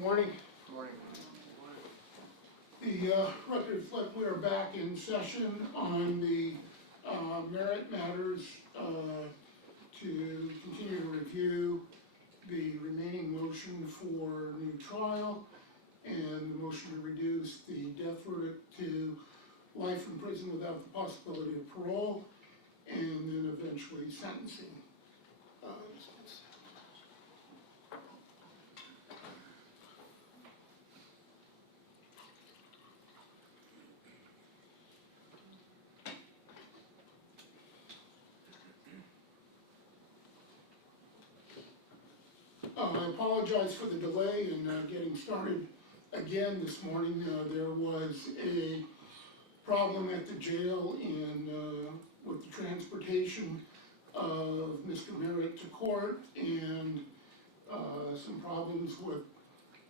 Morning. Morning. The record reflects we are back in session on the Merritt matters to continue to review the remaining motion for new trial and the motion to reduce the death verdict to life in prison without the possibility of parole, and then eventually sentencing. I apologize for the delay in getting started again this morning. There was a problem at the jail with the transportation of Mr. Merritt to court, and some problems with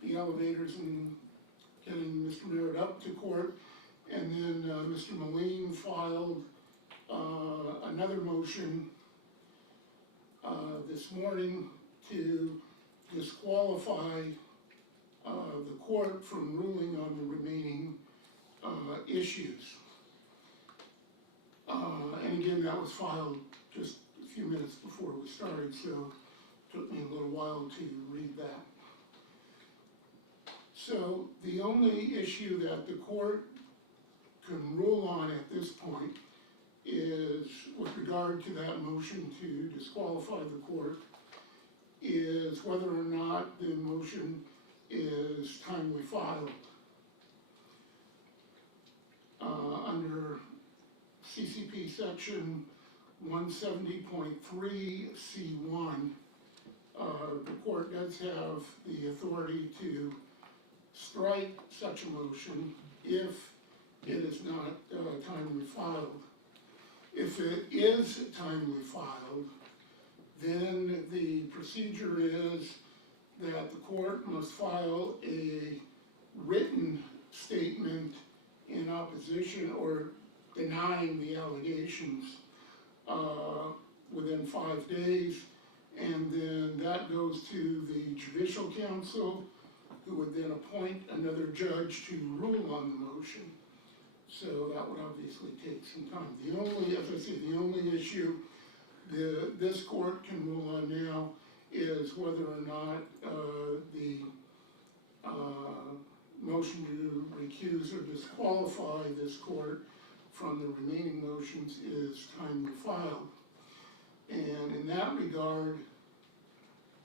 the elevators and getting Mr. Merritt up to court. And then Mr. Moline filed another motion this morning to disqualify the court from ruling on the remaining issues. And again, that was filed just a few minutes before we started, so it took me a little while to read that. So the only issue that the court can rule on at this point is, with regard to that motion to disqualify the court, is whether or not the motion is timely filed. Under CCP section 170.3 C1, the court does have the authority to strike such a motion if it is not timely filed. If it is timely filed, then the procedure is that the court must file a written statement in opposition or denying the allegations within 5 days, and then that goes to the judicial council, who would then appoint another judge to rule on the motion. So that would obviously take some time. The only, as I say, the only issue this court can rule on now is whether or not the motion to recuse or disqualify this court from the remaining motions is timely filed. And in that regard,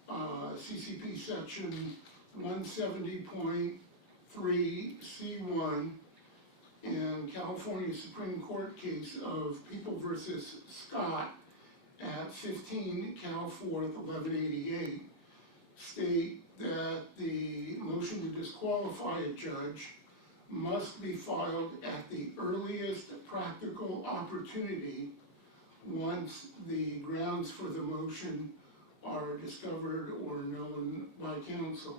CCP section 170.3 C1 and California Supreme Court case of People versus Scott at 15 Cal 4th 1188 state that the motion to disqualify a judge must be filed at the earliest practical opportunity once the grounds for the motion are discovered or known by counsel.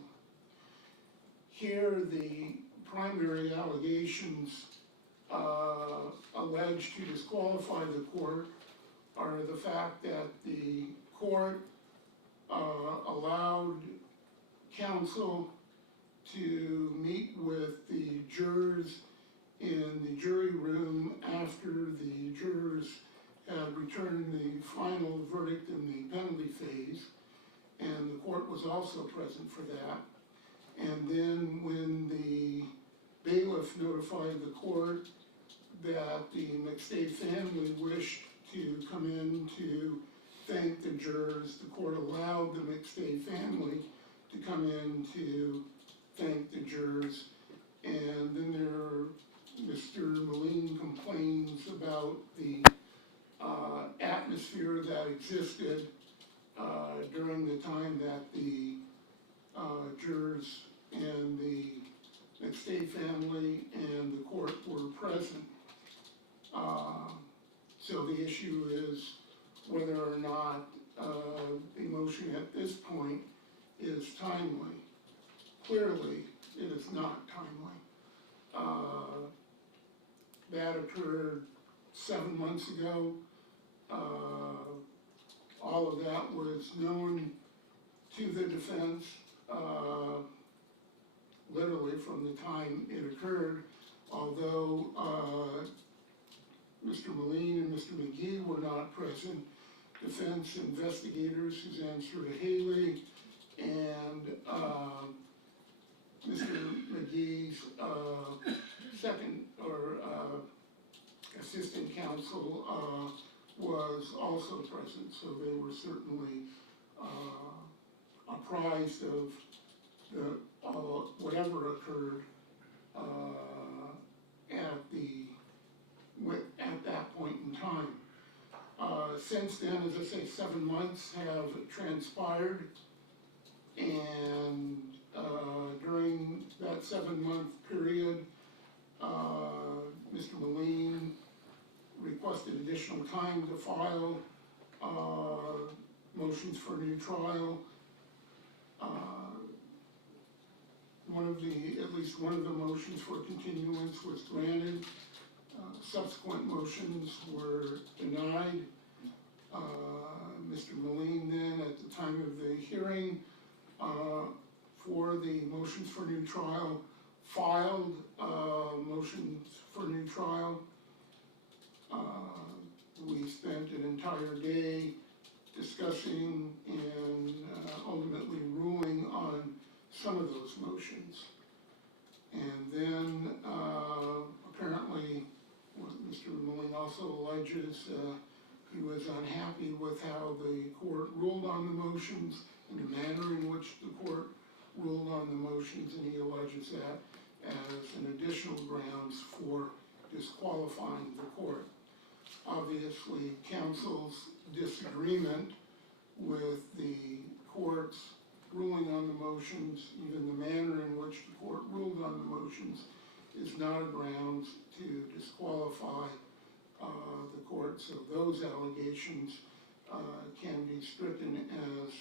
Here, the primary allegations alleged to disqualify the court are the fact that the court allowed counsel to meet with the jurors in the jury room after the jurors had returned the final verdict in the penalty phase, and the court was also present for that. And then when the bailiff notified the court that the McStay family wished to come in to thank the jurors, the court allowed the McStay family to come in to thank the jurors. And then Mr. Moline complains about the atmosphere that existed during the time that the jurors and the McStay family and the court were present. So the issue is whether or not the motion at this point is timely. Clearly, it is not timely. That occurred 7 months ago. All of that was known to the defense. from the time it occurred, although Mr. Moline and Mr. McGee were not present. Defense investigators, Suzanne Haley and Mr. McGee's second or assistant counsel was also present, so they were certainly apprised of the whatever occurred at that point in time. Since then, as I say, 7 months have transpired, and during that 7-month period, Mr. Moline requested additional time to file motions for new trial. At least one of the motions for continuance was granted. Subsequent motions were denied. Mr. Moline then, at the time of the hearing for the motions for new trial, filed motions for new trial. We spent an entire day discussing and ultimately ruling on some of those motions. And then apparently what Mr. Moline also alleges he was unhappy with how the court ruled on the motions and the manner in which the court ruled on the motions, and he alleges that as an additional grounds for disqualifying the court. Obviously, counsel's disagreement with the court's ruling on the motions, even the manner in which the court ruled on the motions, is not a grounds to disqualify the court. So those allegations can be stricken as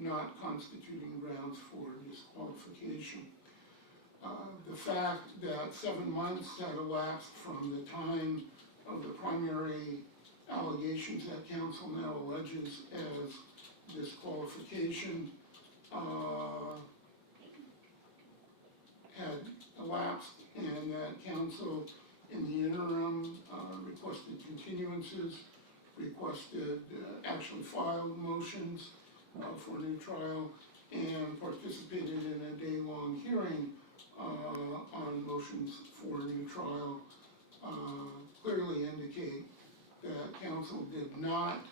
not constituting grounds for disqualification. The fact that 7 months had elapsed from the time of the primary allegations that counsel now alleges as disqualification had elapsed, and that counsel in the interim requested continuances, actually filed motions for new trial, and participated in a day-long hearing on motions for new trial, clearly indicate that counsel did not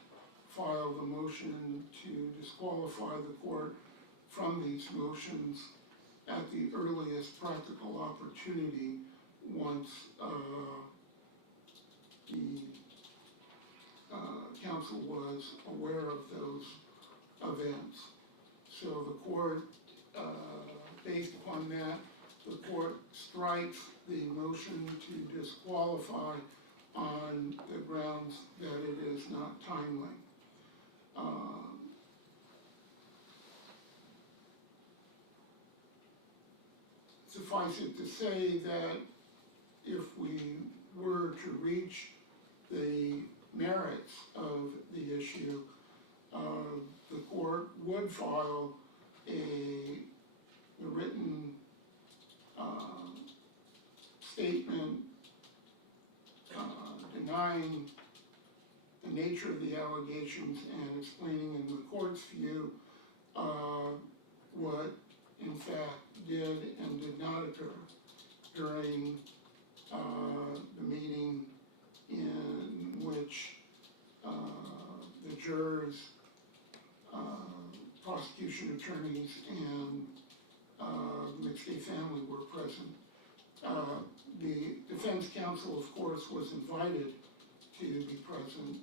file the motion to disqualify the court from these motions at the earliest practical opportunity once the counsel was aware of those events. So the court, based upon that, the court strikes the motion to disqualify on the grounds that it is not timely. Suffice it to say that if we were to reach the merits of the issue, the court would file a written statement denying the nature of the allegations and explaining in the court's view what in fact did and did not occur during the meeting in which the jurors, prosecution attorneys, and the McStay family were present. The defense counsel, of course, was invited to be present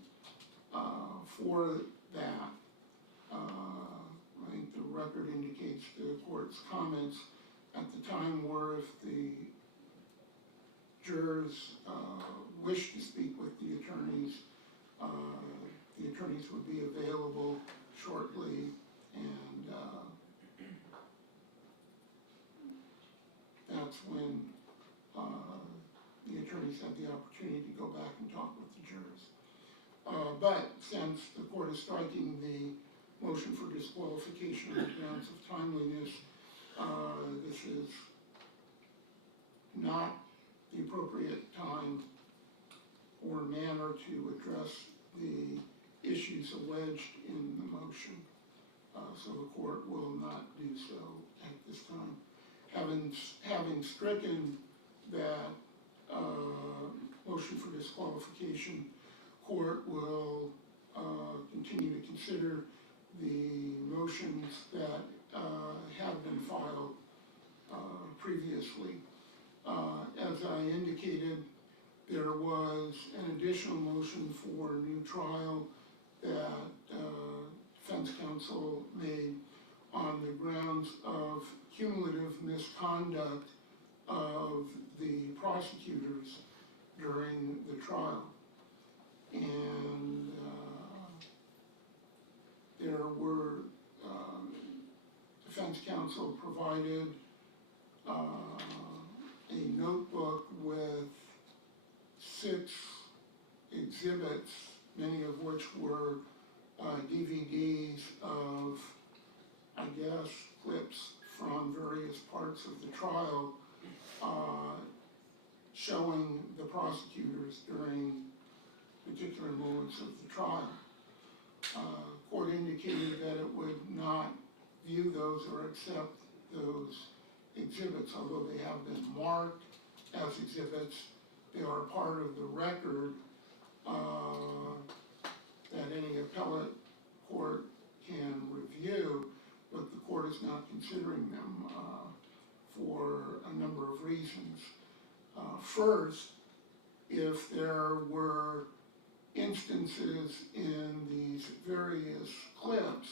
for that. I think the record indicates the court's comments at the time were if the jurors wished to speak with the attorneys would be available shortly, and that's when the attorneys had the opportunity to go back and talk with the jurors. But since the court is striking the motion for disqualification on the grounds of timeliness, this is not the appropriate time or manner to address the issues alleged in the motion. So the court will not do so at this time. Having stricken that motion for disqualification, court will continue to consider the motions that have been filed previously. As I indicated, there was an additional motion for a new trial that defense counsel made on the grounds of cumulative misconduct of the prosecutors during the trial. And there were, defense counsel provided a notebook with 6 exhibits, many of which were DVDs of, I guess, clips from various parts of the trial showing the prosecutors during particular moments of the trial. Court indicated that it would not view those or accept those exhibits, although they have been marked as exhibits. They are part of the record that any appellate court can review, but the court is not considering them for a number of reasons. First, if there were instances in these various clips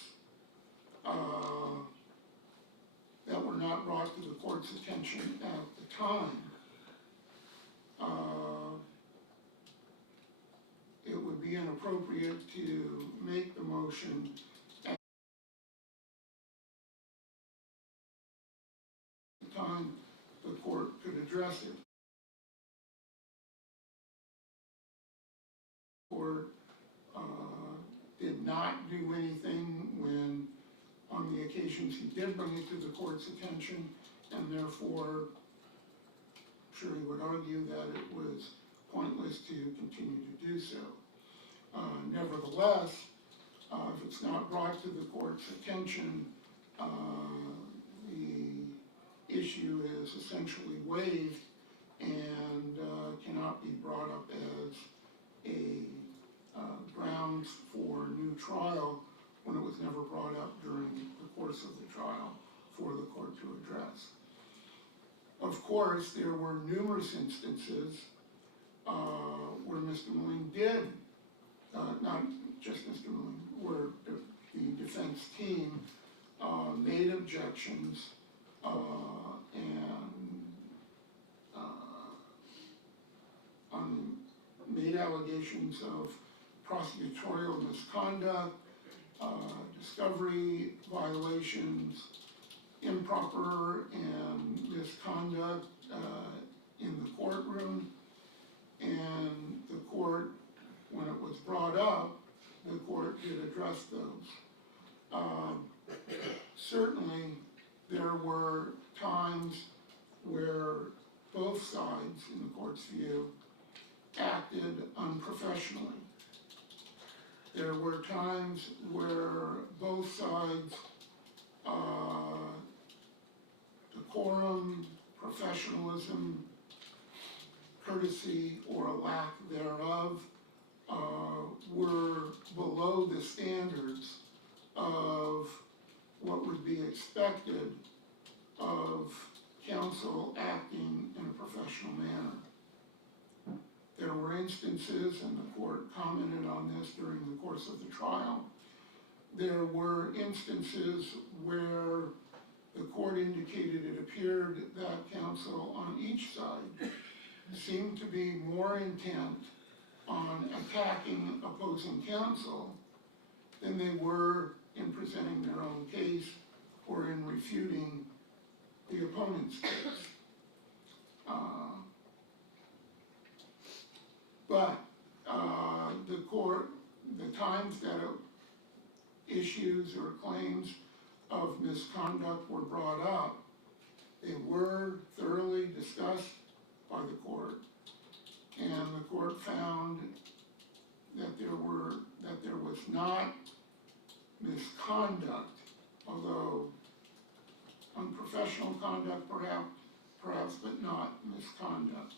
that were not brought to the court's attention at the time, it would be inappropriate to make the motion at the time the court could address it. The court did not do anything when, on the occasions he did bring it to the court's attention, and therefore, I'm sure he would argue that it was pointless to continue to do so. Nevertheless, if it's not brought to the court's attention, the issue is essentially waived and cannot be brought up as a grounds for new trial when it was never brought up during the course of the trial for the court to address. Of course, there were numerous instances where Mr. Moline did, not just Mr. Moline, where the defense team made objections and made allegations of prosecutorial misconduct, discovery violations, improper and misconduct in the courtroom, and the court, when it was brought up, the court did address those. Certainly, there were times where both sides, in the court's view, acted unprofessionally. There were times where both sides, decorum, professionalism, courtesy, or a lack thereof, were below the standards of what would be expected of counsel acting in a professional manner. There were instances, and the court commented on this during the course of the trial, there were instances where the court indicated it appeared that counsel on each side seemed to be more intent on attacking opposing counsel than they were in presenting their own case or in refuting the opponent's case. But the court, the times that issues or claims of misconduct were brought up, they were thoroughly discussed misconduct, although unprofessional conduct perhaps, but not misconduct.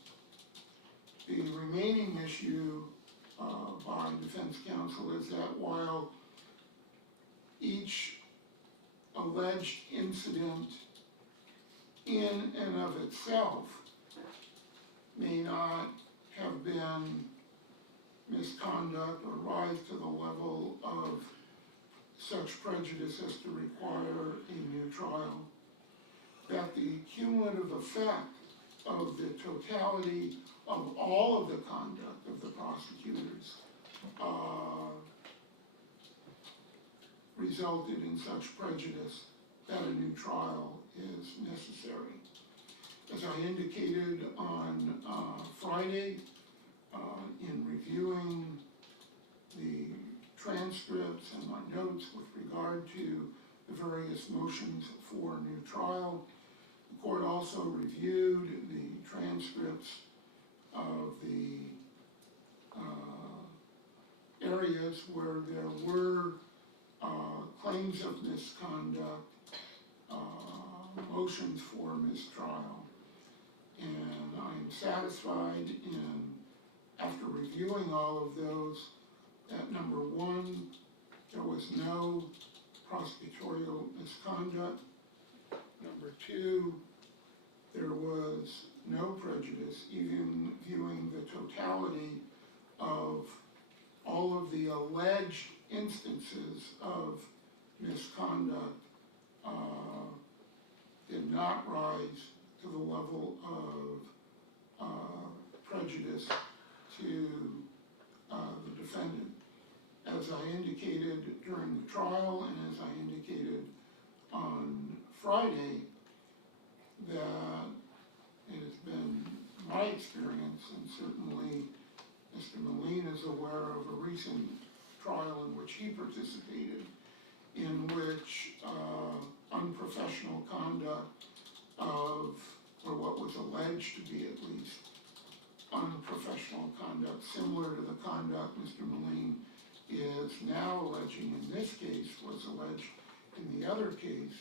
The remaining issue by defense counsel is that while each alleged incident in and of itself may not have been misconduct or rise to the level of such prejudice as to require a new trial, that the cumulative effect of the totality of all of the conduct of the prosecutors resulted in such prejudice that a new trial is necessary. As I indicated on Friday, in reviewing the transcripts and my notes with regard to the various motions for a new trial, the court also reviewed the transcripts of the areas where there were claims of misconduct, motions for mistrial, and I'm satisfied after reviewing all of those, that number one, there was no prosecutorial misconduct. Number two, there was no prejudice, even viewing the totality of all of the alleged instances of misconduct did not rise to the level of prejudice to the defendant. As I indicated during the trial and as I indicated on Friday, that it has been my experience, and certainly Mr. Moline is aware of a recent trial in which he participated, in which unprofessional conduct of, or what was alleged to be at least, unprofessional conduct similar to the conduct Mr. Moline is now alleging in this case was alleged in the other case,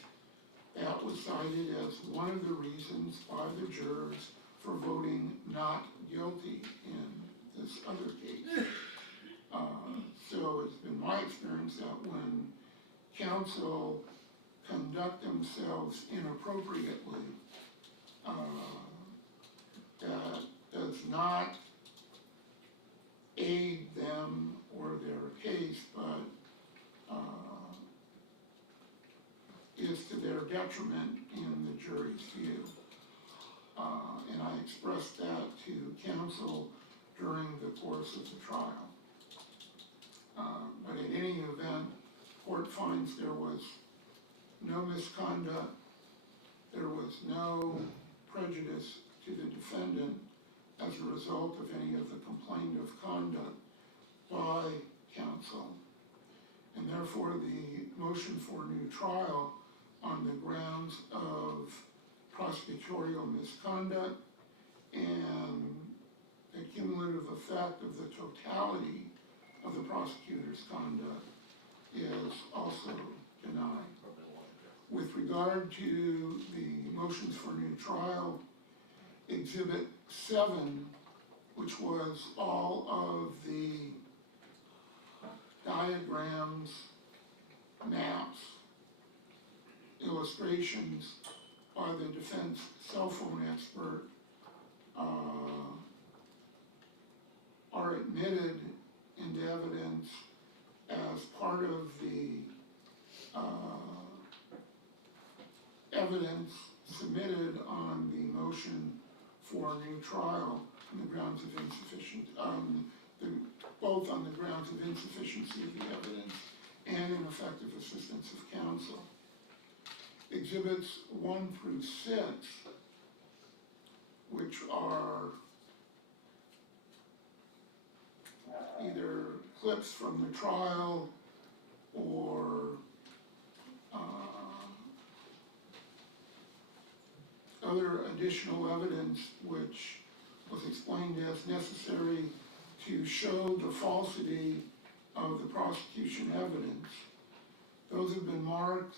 that was cited as one of the reasons by the jurors for voting not guilty in this other case. So it's been my experience that when counsel conduct themselves inappropriately, that does not aid them or their case, but is to their detriment in the jury's view. And I expressed that to counsel during the course of the trial. But in any event, court finds there was no misconduct, there was no prejudice to the defendant as a result of any of the complaint of conduct by counsel. And therefore the motion for new trial on the grounds of prosecutorial misconduct and the cumulative effect of the totality of the prosecutor's conduct is also denied. With regard to the motions for new trial, Exhibit 7, which was all of the diagrams, maps, illustrations by the defense cell phone expert, are admitted into evidence as part of the evidence submitted on the motion for a new trial on the grounds of both on the grounds of insufficiency of the evidence and ineffective assistance of counsel. Exhibits 1 through 6, which are either clips from the trial or other additional evidence which was explained as necessary to show the falsity of the prosecution evidence, Those have been marked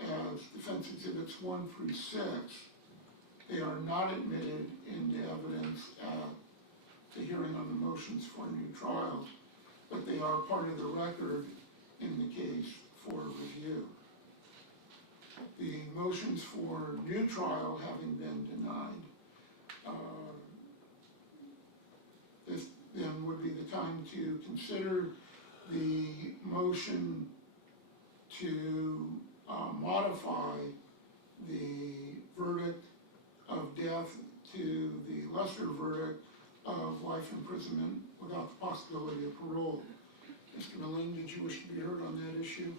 as defense exhibits 1 through 6. They are not admitted into evidence at the hearing on the motions for a new trial, but they are part of the record in the case for review. The motions for new trial having been denied, this then would be the time to consider the motion to modify the verdict of death to the lesser verdict of life imprisonment without the possibility of parole. Mr. Milling, did you wish to be heard on that issue?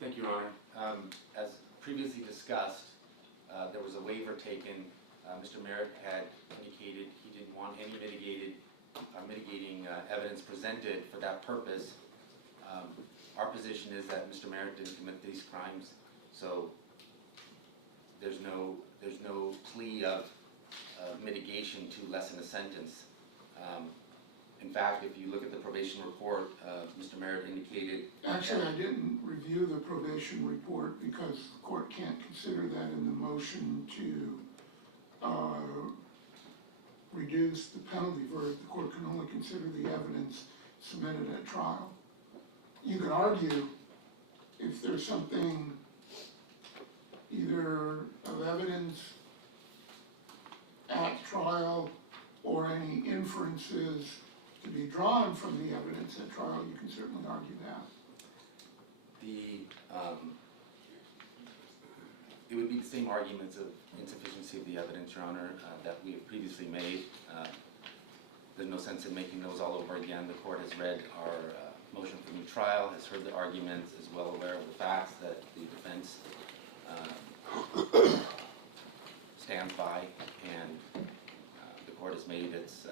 Thank you, Your Honor. As previously discussed, there was a waiver taken. Mr. Merritt had indicated he didn't want any mitigating evidence presented for that purpose. Our position is that Mr. Merritt didn't commit these crimes, so there's no plea of mitigation to lessen a sentence. In fact, if you look at the probation report, Mr. Merritt indicated... Actually, I didn't review the probation report because the court can't consider that in the motion to reduce the penalty verdict. The court can only consider the evidence submitted at trial. You could argue if there's something either of evidence at trial or any inferences to be drawn from the evidence at trial, you can certainly argue that. It would be the same arguments of insufficiency of the evidence, Your Honor, that we have previously made. There's no sense in making those all over again. The court has read our motion for new trial, has heard the arguments, is well aware of the facts that the defense stands by, and the court has made its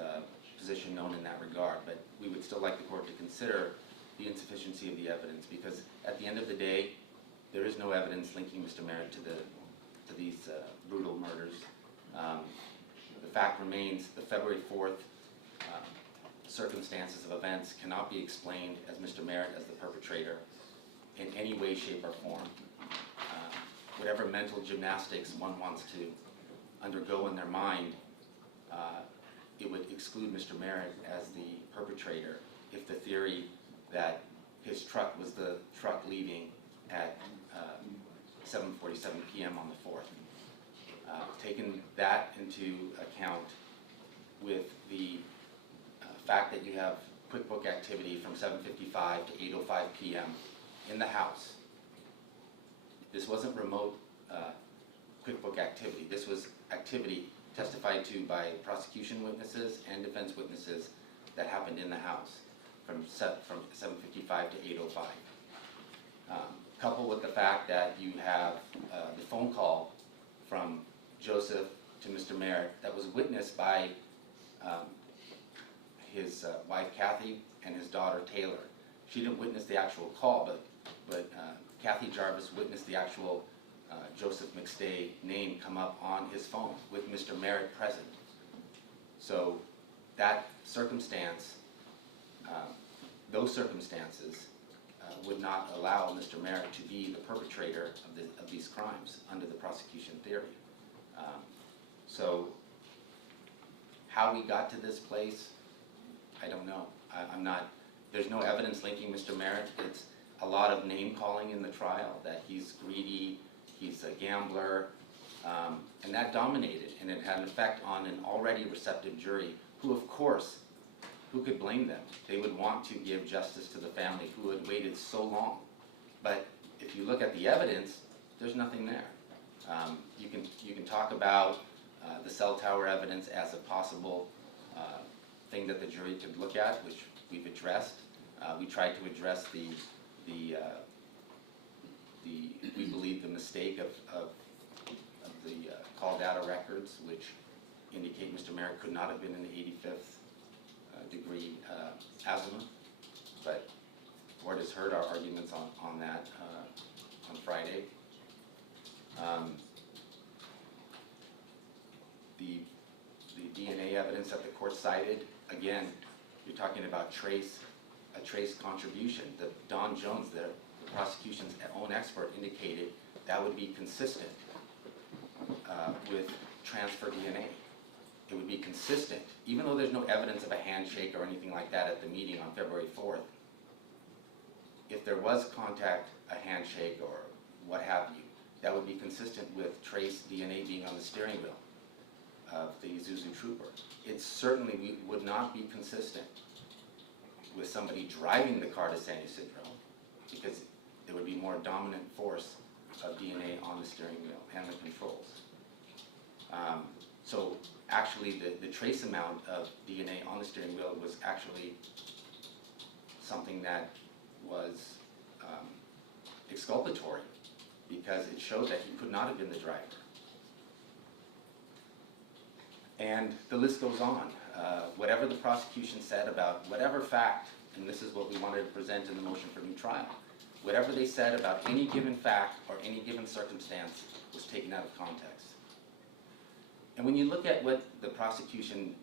position known in that regard. But we would still like the court to consider the insufficiency of the evidence, because at the end of the day, there is no evidence linking Mr. Merritt to these brutal murders. The fact remains the February 4th circumstances of events cannot be explained as Mr. Merritt as the perpetrator in any way, shape, or form. Whatever mental gymnastics one wants to undergo in their mind, it would exclude Mr. Merritt as the perpetrator if the theory that his truck was the truck leaving at 7:47 p.m. on the 4th. Taking that into account with the fact that you have QuickBook activity from 7:55 to 8:05 p.m. in the house. This wasn't remote QuickBook activity. This was activity testified to by prosecution witnesses and defense witnesses that happened in the house from 7:55 to 8:05. Coupled with the fact that you have the phone call from Joseph to Mr. Merritt that was witnessed by his wife Kathy and his daughter Taylor. She didn't witness the actual call, but Kathy Jarvis witnessed the actual Joseph McStay name come up on his phone with Mr. Merritt present. So that circumstance, those circumstances would not allow Mr. Merritt to be the perpetrator of these crimes under the prosecution theory. So how we got to this place, I don't know. I'm not, there's no evidence linking Mr. Merritt. It's a lot of name calling in the trial, that he's greedy, he's a gambler, and that dominated, and it had an effect on an already receptive jury who, of course, who could blame them? They would want to give justice to the family who had waited so long. But if you look at the evidence, there's nothing there. You can talk about the cell tower evidence as a possible thing that the jury could look at, which we've addressed. We tried to address we believe the mistake of the call data records, which indicate Mr. Merritt could not have been in the 85th degree azimuth, but the court has heard our arguments on that on Friday. The DNA evidence that the court cited, again, you're talking about a trace contribution. The Don Jones, the prosecution's own expert indicated that would be consistent with transfer DNA. It would be consistent, even though there's no evidence of a handshake or anything like that at the meeting on February 4th. If there was contact, a handshake, or what have you, that would be consistent with trace DNA being on the steering wheel of the Isuzu Trooper. It certainly would not be consistent with somebody driving the car to San Ysidro, because there would be more dominant force of DNA on the steering wheel and the controls. So actually the trace amount of DNA on the steering wheel was actually something that was exculpatory, because it showed that he could not have been the driver. And the list goes on. Whatever the prosecution said about whatever fact, and this is what we wanted to present in the motion for new trial, whatever they said about any given fact or any given circumstance was taken out of context. And when you look at what the prosecution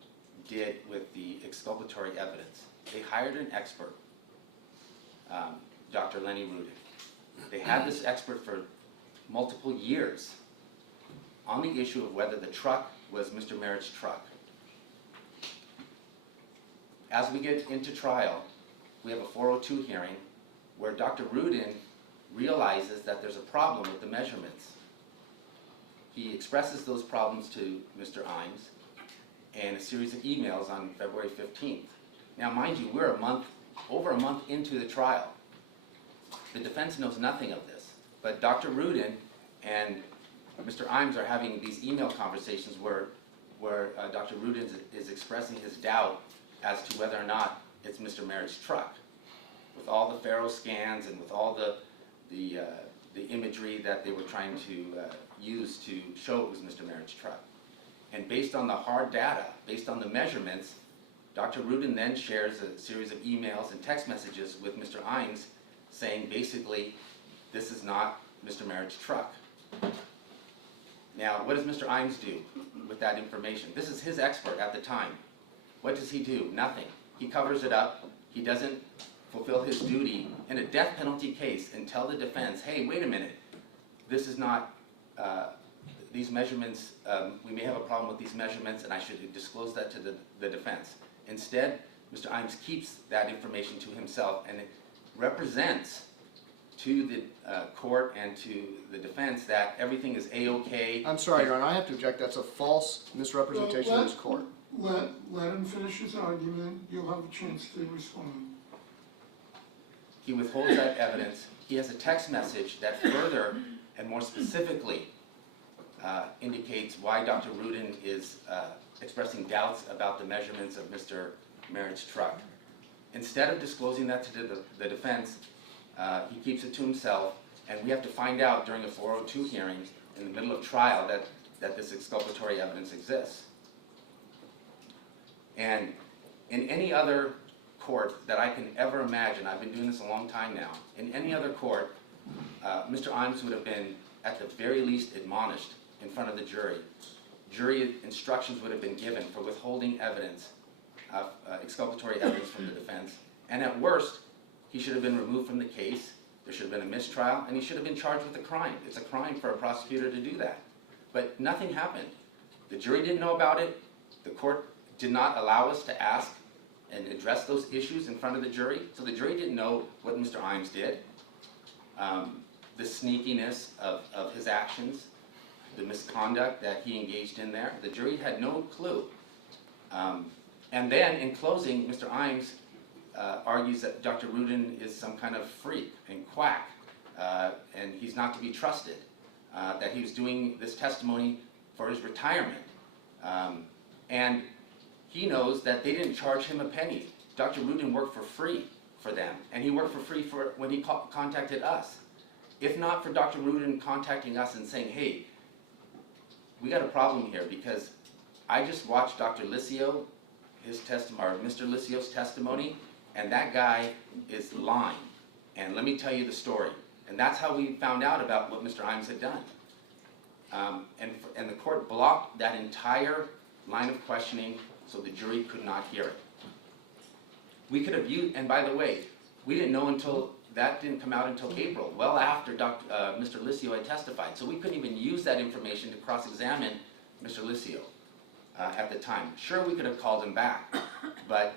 did with the exculpatory evidence, they hired an expert, Dr. Lenny Rudin. They had this expert for multiple years on the issue of whether the truck was Mr. Merritt's truck. As we get into trial, we have a 402 hearing where Dr. Rudin realizes that there's a problem with the measurements. He expresses those problems to Mr. Imes in a series of emails on February 15th. Now, mind you, we're over a month into the trial. The defense knows nothing of this, but Dr. Rudin and Mr. Imes are having these email conversations where Dr. Rudin is expressing his doubt as to whether or not it's Mr. Merritt's truck, with all the Faro scans and with all the imagery that they were trying to use to show it was Mr. Merritt's truck. And based on the hard data, based on the measurements, Dr. Rudin then shares a series of emails and text messages with Mr. Imes saying basically, this is not Mr. Merritt's truck. Now, what does Mr. Imes do with that information? This is his expert at the time. What does he do? Nothing. He covers it up. He doesn't fulfill his duty in a death penalty case and tell the defense, hey, wait a minute, this is not, these measurements, we may have a problem with these measurements and I should disclose that to the defense. Instead, Mr. Imes keeps that information to himself and it represents to the court and to the defense that everything is A-OK. I'm sorry, Your Honor, I have to object. That's a false misrepresentation of this court. Let him finish his argument. You'll have a chance to respond. He withholds that evidence. He has a text message that further and more specifically indicates why Dr. Rudin is expressing doubts about the measurements of Mr. Merritt's truck. Instead of disclosing that to the defense, he keeps it to himself, and we have to find out during a 402 hearing in the middle of trial that this exculpatory evidence exists. And in any other court that I can ever imagine, I've been doing this a long time now, in any other court, Mr. Imes would have been at the very least admonished in front of the jury. Jury instructions would have been given for withholding evidence, exculpatory evidence from the defense, and at worst, he should have been removed from the case, there should have been a mistrial, and he should have been charged with a crime. It's a crime for a prosecutor to do that. But nothing happened. The jury didn't know about it, the court did not allow us to ask and address those issues in front of the jury, so the jury didn't know what Mr. Imes did, the sneakiness of his actions, the misconduct that he engaged in there. The jury had no clue. And then, in closing, Mr. Imes argues that Dr. Rudin is some kind of freak and quack, and he's not to be trusted, that he was doing this testimony for his retirement. And he knows that they didn't charge him a penny. Dr. Rudin worked for free for them, and he worked for free when he contacted us. If not for Dr. Rudin contacting us and saying, hey, we got a problem here because I just watched Dr. Licio, or Mr. Licio's testimony, and that guy is lying. And let me tell you the story. And that's how we found out about what Mr. Imes had done. And the court blocked that entire line of questioning so the jury could not hear it. We could have used, and by the way, we didn't know until that didn't come out until April, well after Mr. Liscio had testified. So we couldn't even use that information to cross-examine Mr. Liscio at the time. Sure, we could have called him back, but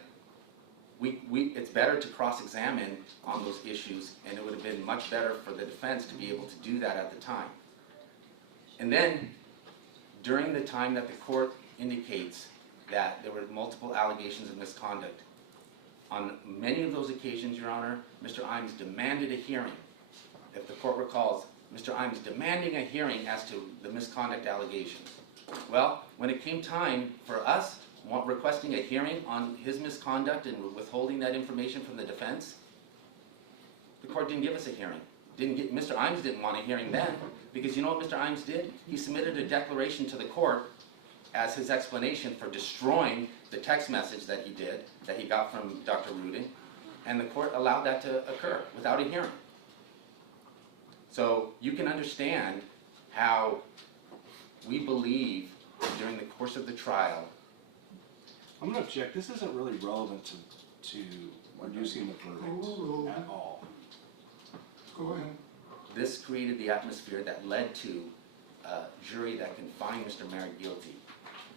it's better to cross-examine on those issues, and it would have been much better for the defense to be able to do that at the time. And then, during the time that the court indicates that there were multiple allegations of misconduct, on many of those occasions, Your Honor, Mr. Imes demanded a hearing. If the court recalls, Mr. Imes demanding a hearing as to the misconduct allegations. Well, when it came time for us requesting a hearing on his misconduct and withholding that information from the defense, the court didn't give us a hearing. Mr. Imes didn't want a hearing then, because you know what Mr. Imes did? He submitted a declaration to the court as his explanation for destroying the text message that he got from Dr. Rudin, and the court allowed that to occur without a hearing. So you can understand how we believe during the course of the trial. I'm going to object. This isn't really relevant to reducing the verdict at all. Go ahead. This created the atmosphere that led to a jury that can find Mr. Merritt guilty.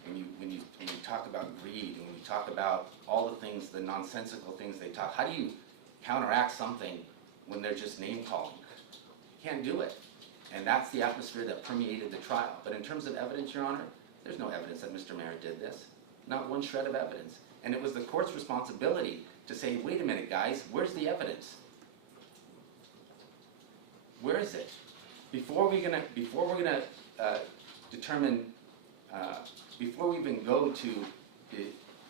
When you talk about greed, and when you talk about all the things, the nonsensical things they talk, how do you counteract something when they're just name calling? You can't do it. And that's the atmosphere that permeated the trial. But in terms of evidence, Your Honor, there's no evidence that Mr. Merritt did this. Not one shred of evidence. And it was the court's responsibility to say, wait a minute, guys, where's the evidence? Where is it? Before we're gonna determine, before we even go to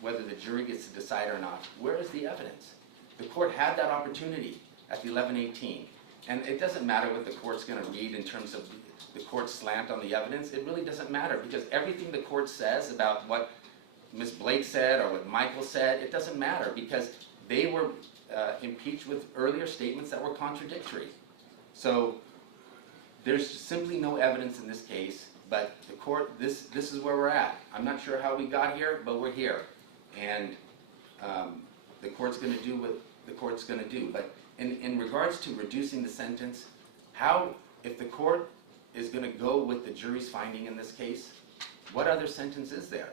whether the jury gets to decide or not, where is the evidence? The court had that opportunity at the 11:18, and it doesn't matter what the court's going to read in terms of the court's slant on the evidence. It really doesn't matter, because everything the court says about what Ms. Blake said or what Michael said, it doesn't matter, because they were impeached with earlier statements that were contradictory. So there's simply no evidence in this case, but the court, this is where we're at. I'm not sure how we got here, but we're here. And the court's going to do what the court's going to do. But in regards to reducing the sentence, if the court is going to go with the jury's finding in this case, what other sentence is there?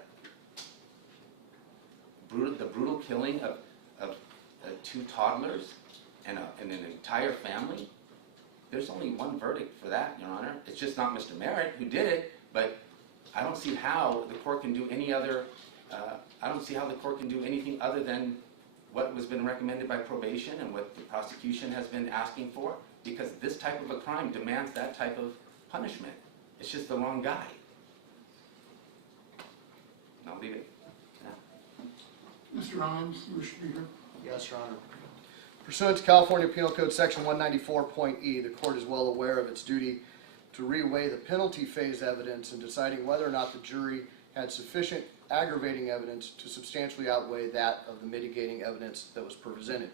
The brutal killing of 2 toddlers and an entire family? There's only one verdict for that, Your Honor. It's just not Mr. Merritt who did it, but I don't see how the court can do any other, I don't see how the court can do anything other than what was been recommended by probation and what the prosecution has been asking for, because this type of a crime demands that type of punishment. It's just the wrong guy. And I'll leave it. Yeah. Mr. Imes, you wish to be heard? Yes, Your Honor. Pursuant to California Penal Code Section 194.e, the court is well aware of its duty to reweigh the penalty phase evidence in deciding whether or not the jury had sufficient aggravating evidence to substantially outweigh that of the mitigating evidence that was presented.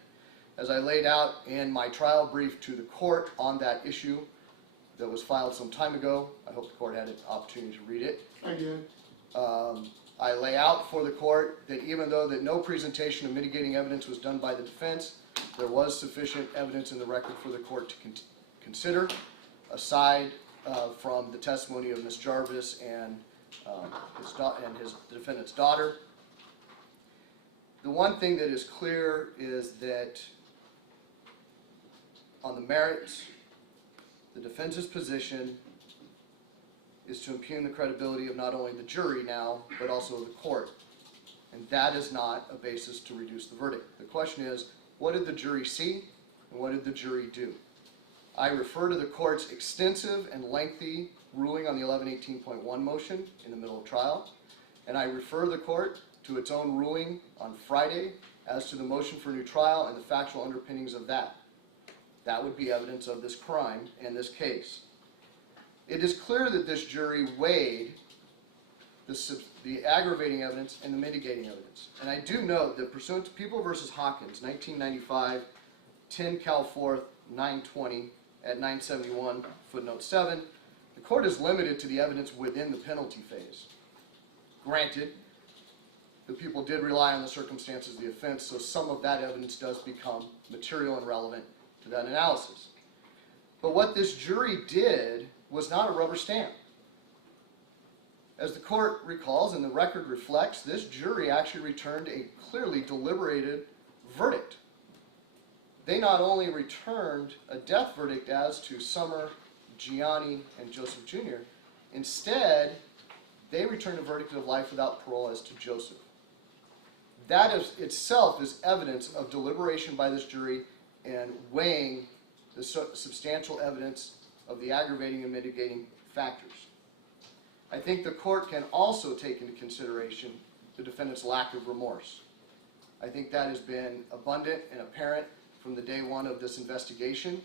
As I laid out in my trial brief to the court on that issue that was filed some time ago, I hope the court had an opportunity to read it. I did. I lay out for the court that even though that no presentation of mitigating evidence was done by the defense, there was sufficient evidence in the record for the court to consider, aside from the testimony of Ms. Jarvis and the defendant's daughter. The one thing that is clear is that on the merits, the defense's position is to impugn the credibility of not only the jury now, but also the court. And that is not a basis to reduce the verdict. The question is, what did the jury see, and what did the jury do? I refer to the court's extensive and lengthy ruling on the 1118.1 motion in the middle of trial, and I refer the court to its own ruling on Friday as to the motion for new trial and the factual underpinnings of that. That would be evidence of this crime and this case. It is clear that this jury weighed the aggravating evidence and the mitigating evidence. And I do note that pursuant to People v. Hawkins, 1995, 10 Cal 4th, 920 at 971, footnote 7, the court is limited to the evidence within the penalty phase. Granted, the people did rely on the circumstances of the offense, so some of that evidence does become material and relevant to that analysis. But what this jury did was not a rubber stamp. As the court recalls and the record reflects, this jury actually returned a clearly deliberated verdict. They not only returned a death verdict as to Summer, Gianni, and Joseph Jr., instead, they returned a verdict of life without parole as to Joseph. That is, itself is evidence of deliberation by this jury and weighing the substantial evidence of the aggravating and mitigating factors. I think the court can also take into consideration the defendant's lack of remorse. I think that has been abundant and apparent from the day one of this investigation,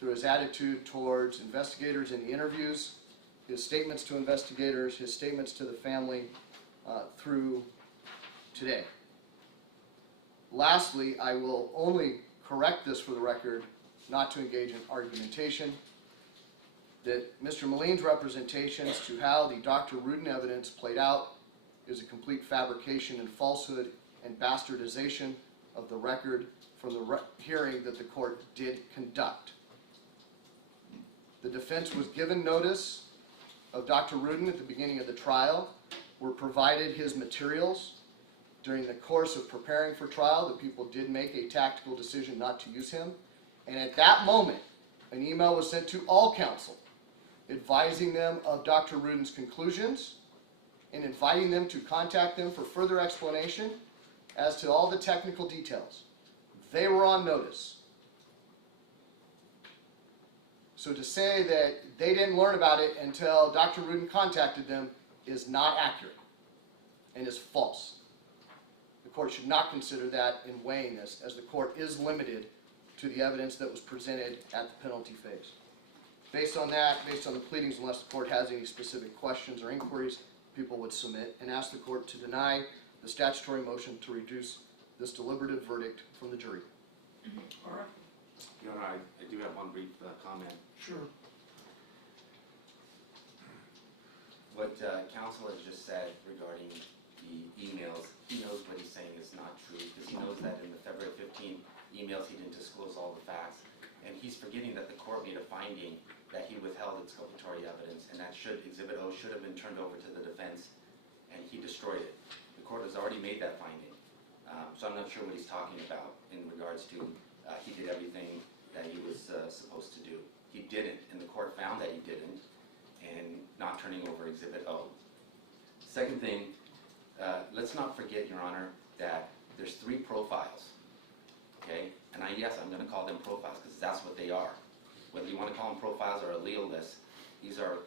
through his attitude towards investigators in the interviews, his statements to investigators, his statements to the family, through today. Lastly, I will only correct this for the record, not to engage in argumentation, that Mr. Molin's representations to how the Dr. Rudin evidence played out is a complete fabrication and falsehood and bastardization of the record from the hearing that the court did conduct. The defense was given notice of Dr. Rudin at the beginning of the trial, were provided his materials. During the course of preparing for trial, the people did make a tactical decision not to use him. And at that moment, an email was sent to all counsel, advising them of Dr. Rudin's conclusions and inviting them to contact them for further explanation as to all the technical details. They were on notice. So to say that they didn't learn about it until Dr. Rudin contacted them is not accurate and is false. The court should not consider that in weighing this, as the court is limited to the evidence that was presented at the penalty phase. Based on that, based on the pleadings, unless the court has any specific questions or inquiries, people would submit and ask the court to deny the statutory motion to reduce this deliberative verdict from the jury. All right, Your Honor, I do have one brief comment. sure. What counsel has just said regarding the emails, he knows what he's saying is not true, because he knows that in the February 15 emails he didn't disclose all the facts. And he's forgetting that the court made a finding that he withheld exculpatory evidence, and that Exhibit O should have been turned over to the defense, and he destroyed it. The court has already made that finding. So I'm not sure what he's talking about in regards to he did everything that he was supposed to do. He didn't, and the court found that he didn't, and not turning over Exhibit O. Second thing, let's not forget, Your Honor, that there's 3 profiles, okay? And yes, I'm going to call them profiles because that's what they are. Whether you want to call them profiles or allele lists, these are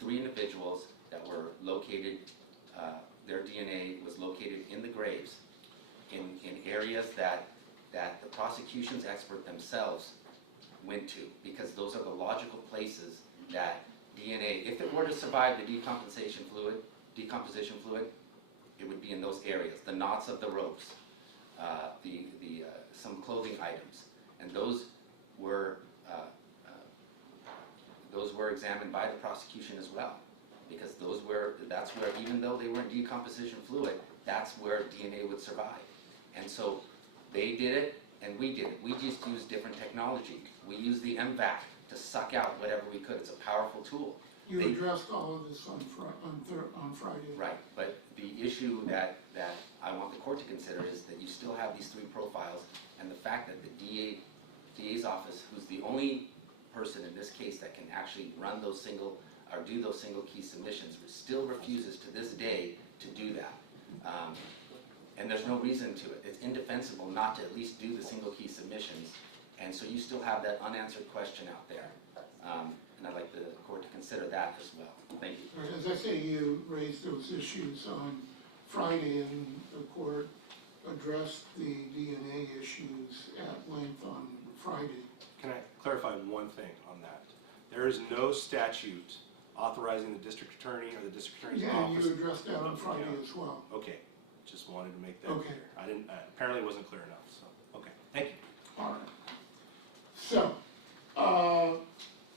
3 individuals that were located, their DNA was located in the graves in areas that the prosecution's expert themselves went to, because those are the logical places that DNA, if it were to survive the decomposition fluid, it would be in those areas, the knots of the ropes, some clothing items, and those were examined by the prosecution as well, because that's where, even though they were in decomposition fluid, that's where DNA would survive. And so they did it, and we did it. We just used different technology. We used the MVAC to suck out whatever we could. It's a powerful tool. You addressed all of this on Friday. Right, but the issue that I want the court to consider is that you still have these 3 profiles, and the fact that the DA's office, who's the only person in this case that can actually run those single key submissions, still refuses to this day to do that. And there's no reason to it. It's indefensible not to at least do the single key submissions, and so you still have that unanswered question out there. And I'd like the court to consider that as well. Thank you. As I say, you raised those issues on Friday, and the court addressed the DNA issues at length on Friday. Can I clarify one thing on that? There is no statute authorizing the district attorney or the district attorney's office. Yeah, you addressed that on Friday as well. Okay, just wanted to make that Okay. clear. I didn't, apparently it wasn't clear enough, so, okay, thank you. All right. So,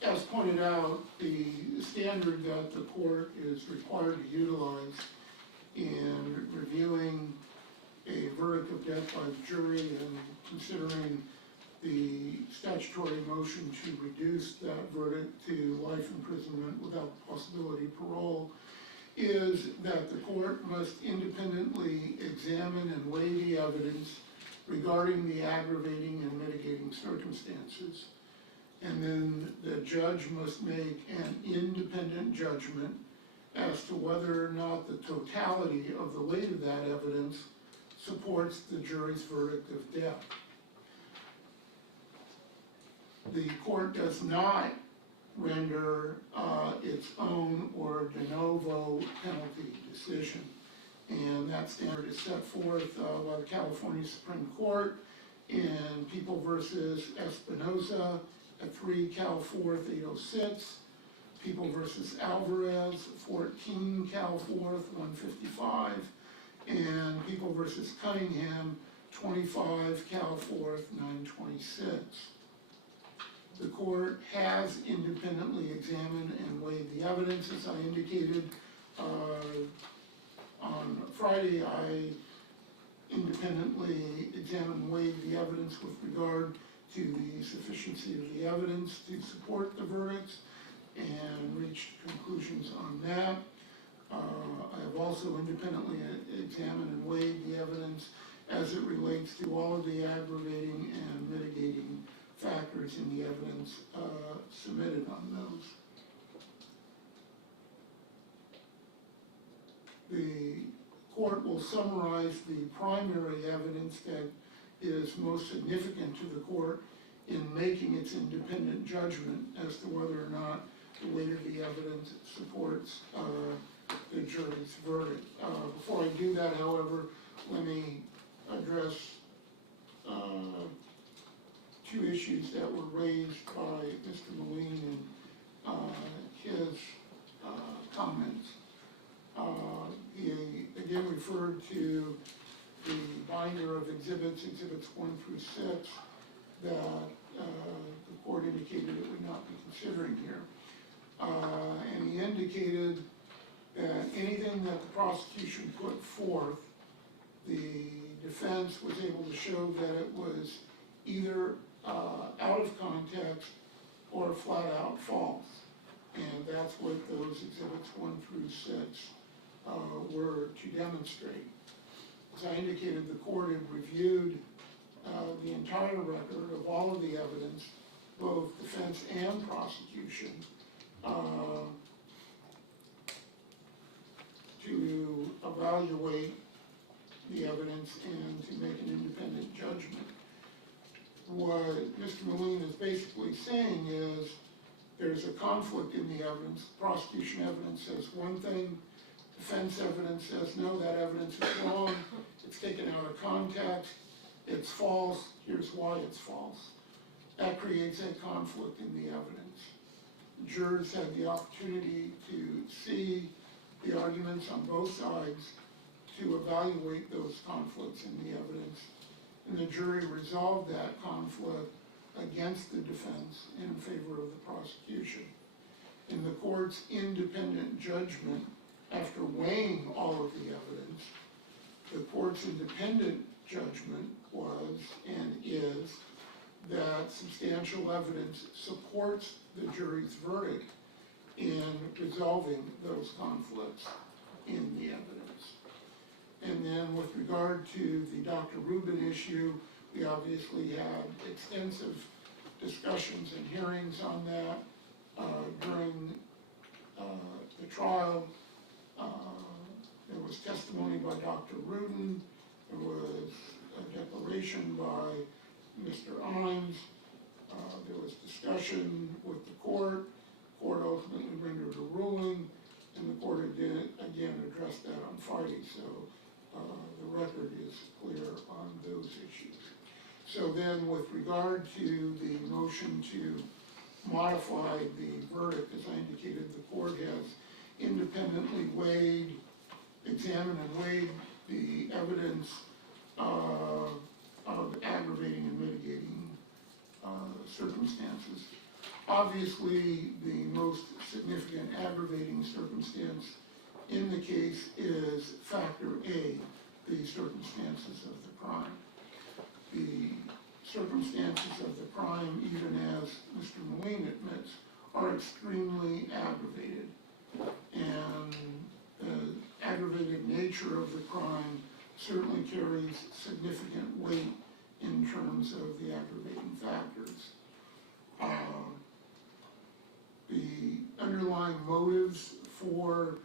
as pointed out, the standard that the court is required to utilize in reviewing a verdict of death by the jury and considering the statutory motion to reduce that verdict to life imprisonment without the possibility of parole is that the court must independently examine and weigh the evidence regarding the aggravating and mitigating circumstances. And then the judge must make an independent judgment as to whether or not the totality of the weight of that evidence supports the jury's verdict of death. The court does not render its own or de novo penalty decision. And that standard is set forth by the California Supreme Court in People versus Espinoza at 3 Cal 4th 806, People versus Alvarez 14 Cal 4th 155, and People versus Cunningham 25 Cal 4th 926. The court has independently examined and weighed the evidence. As I indicated on Friday, I independently examined and weighed the evidence with regard to the sufficiency of the evidence to support the verdicts and reached conclusions on that. I have also independently examined and weighed the evidence as it relates to all of the aggravating and mitigating factors in the evidence submitted on those. The court will summarize the primary evidence that is most significant to the court in making its independent judgment as to whether or not the weight of the evidence supports the jury's verdict. Before I do that, however, let me address two issues that were raised by Mr. Moline in his comments. He again referred to the binder of exhibits 1 through 6, that the court indicated it would not be considering here. And he indicated that anything that the prosecution put forth, the defense was able to show that it was either out of context or flat out false. And that's what those exhibits 1 through 6 were to demonstrate. As I indicated, the court had reviewed the entire record of all of the evidence, both defense and prosecution, to evaluate the evidence and to make an independent judgment. What Mr. Moline is basically saying is there's a conflict in the evidence. Prosecution evidence says one thing, defense evidence says no, that evidence is wrong, it's taken out of context, it's false, here's why it's false. That creates a conflict in the evidence. Jurors had the opportunity to see the arguments on both sides, to evaluate those conflicts in the evidence, and the jury resolved that conflict against the defense in favor of the prosecution. In the court's independent judgment, after weighing all of the evidence, the court's independent judgment was and is that substantial evidence supports the jury's verdict in resolving those conflicts in the evidence. And then with regard to the Dr. Rubin issue, we obviously had extensive discussions and hearings on that during the trial. There was testimony by Dr. Rudin, there was a declaration by Mr. Imes, there was discussion with the court ultimately rendered a ruling, and the court again addressed that on Friday, so the record is clear on those issues. So then with regard to the motion to modify the verdict, as I indicated, the court has independently weighed, examined and weighed the evidence of aggravating and mitigating circumstances. Obviously, the most significant aggravating circumstance in the case is factor A, the circumstances of the crime. The circumstances of the crime, even as Mr. Moline admits, are extremely aggravated. And the aggravated nature of the crime certainly carries significant weight in terms of the aggravating factors. The underlying motives for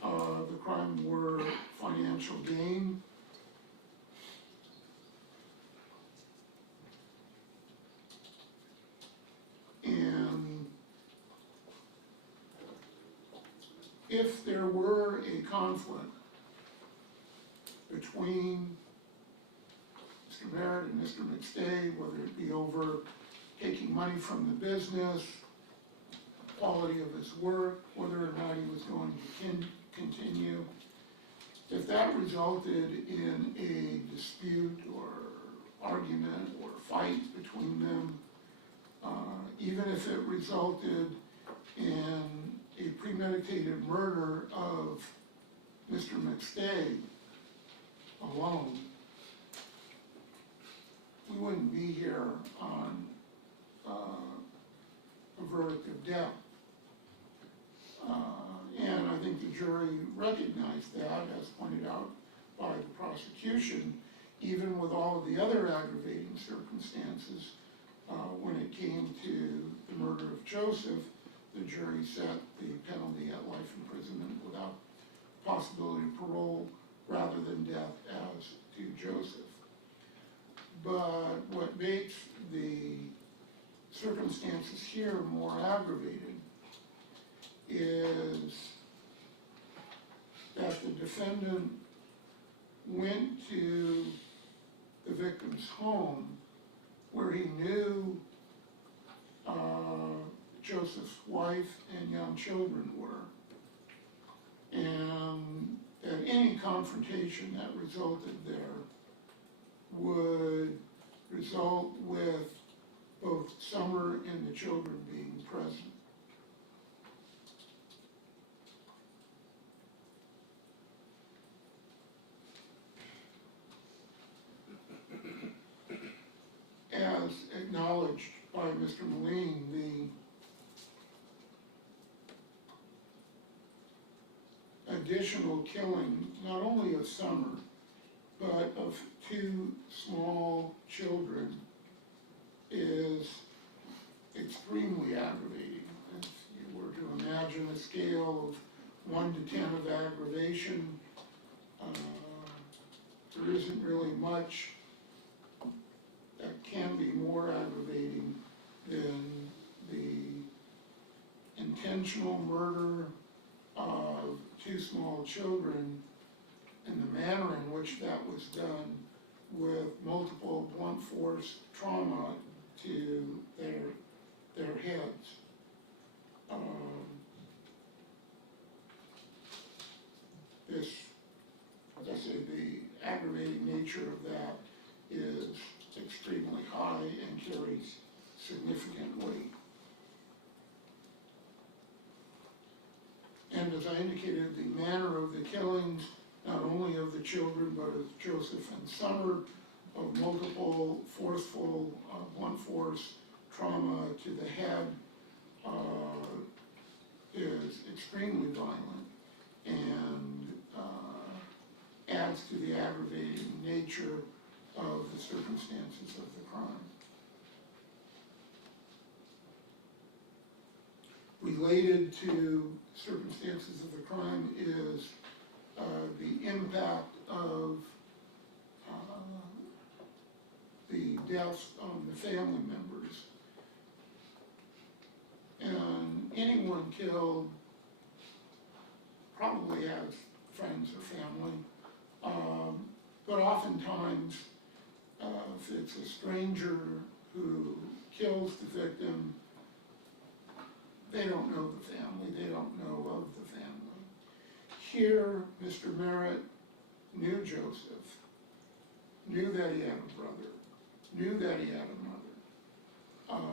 the crime were financial gain. And if there were a conflict between Mr. Merritt and Mr. McStay, whether it be over taking money from the business, quality of his work, whether or not he was going to continue, if that resulted in a dispute or argument or fight between them, even if it resulted in a premeditated murder of Mr. McStay alone, we wouldn't be here on a verdict of death. And I think the jury recognized that, as pointed out by the prosecution, even with all of the other aggravating circumstances. When it came to the murder of Joseph, the jury set the penalty at life imprisonment without possibility of parole rather than death as to Joseph. But what makes the circumstances here more aggravated is that the defendant went to the victim's home where he knew Joseph's wife and young children were. And that any confrontation that resulted there would result with both Summer and the children being present. As acknowledged by Mr. Moline, the additional killing, not only of Summer, but of two small children, is extremely aggravating. If you were to imagine a scale of 1 to 10 of aggravation, there isn't really much that can be more aggravating than the intentional murder of two small children and the manner in which that was done, with multiple blunt force trauma to their heads. This, as I say, the aggravating nature of that is extremely high and carries significant weight. And as I indicated, the manner of the killings, not only of the children, but of Joseph and Summer, of multiple forceful blunt force trauma to the head, is extremely violent and adds to the aggravating nature of the circumstances of the crime. Related to circumstances of the crime is the impact of the deaths on the family members. And anyone killed probably has friends or family, but oftentimes if it's a stranger who kills the victim, they don't know the family, they don't know of the family. Here, Mr. Merritt knew Joseph, knew that he had a brother, knew that he had a mother.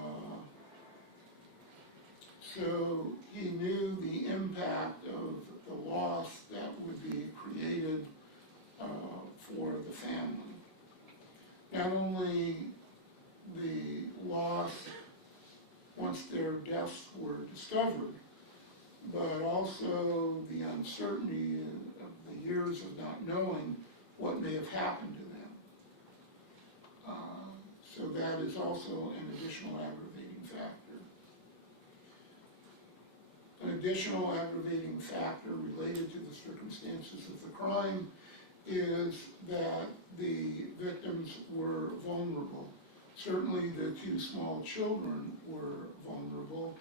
So he knew the impact of the loss that would be created for the family. Not only discovered, but also the uncertainty of the years of not knowing what may have happened to them. So that is also an additional aggravating factor. An additional aggravating factor related to the circumstances of the crime is that the victims were vulnerable. Certainly the two small children were vulnerable,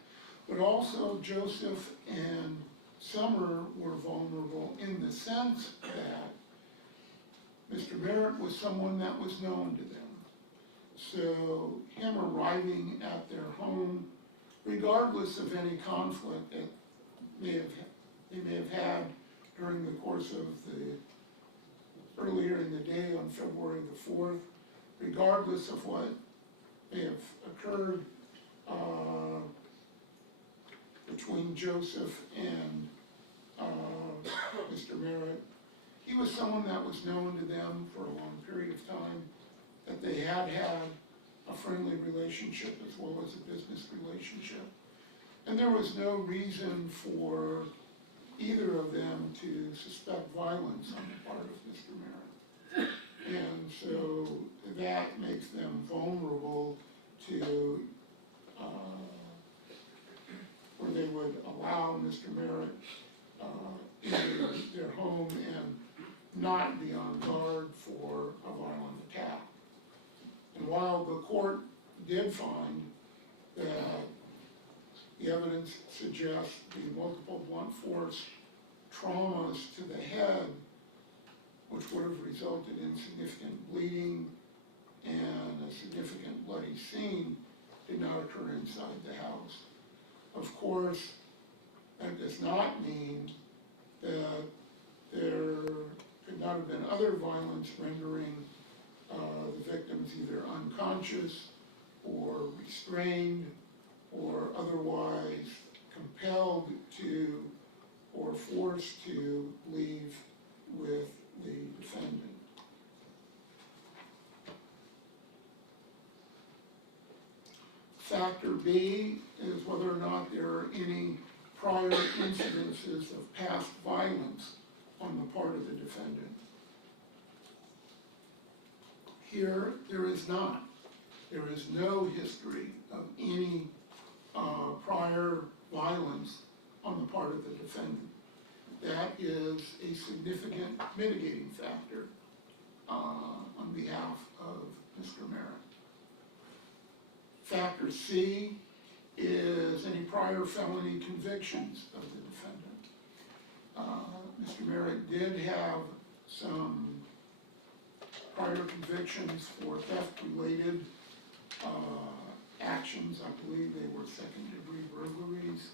but also Joseph and Summer were vulnerable in the sense that Mr. Merritt was someone that was known to them. So him arriving at their home, regardless of any conflict that they may have had during the course of the earlier in the day on February the 4th, regardless of what may have occurred between Joseph and Mr. Merritt, he was someone that was known to them for a long period of time, that they had had a friendly relationship as well as a business relationship. And there was no reason for either of them to suspect violence on the part of Mr. Merritt. And so that makes them vulnerable to where they would allow Mr. Merritt into their home and not be on guard for a violent attack. And while the court did find that the evidence suggests the multiple blunt force traumas to the head, which would have resulted in significant bleeding and a significant bloody scene, did not occur inside the house. Of course, that does not mean that there could not have been other violence rendering the victims either unconscious or restrained or otherwise compelled to or forced to leave with the defendant. Factor B is whether or not there are any prior incidences of past violence on the part of the defendant. Here, there is not. There is no history of any prior violence on the part of the defendant. That is a significant mitigating factor on behalf of Mr. Merritt. Factor C is any prior felony convictions of the defendant. Mr. Merritt did have some prior convictions for theft-related actions. I believe they were second-degree burglaries.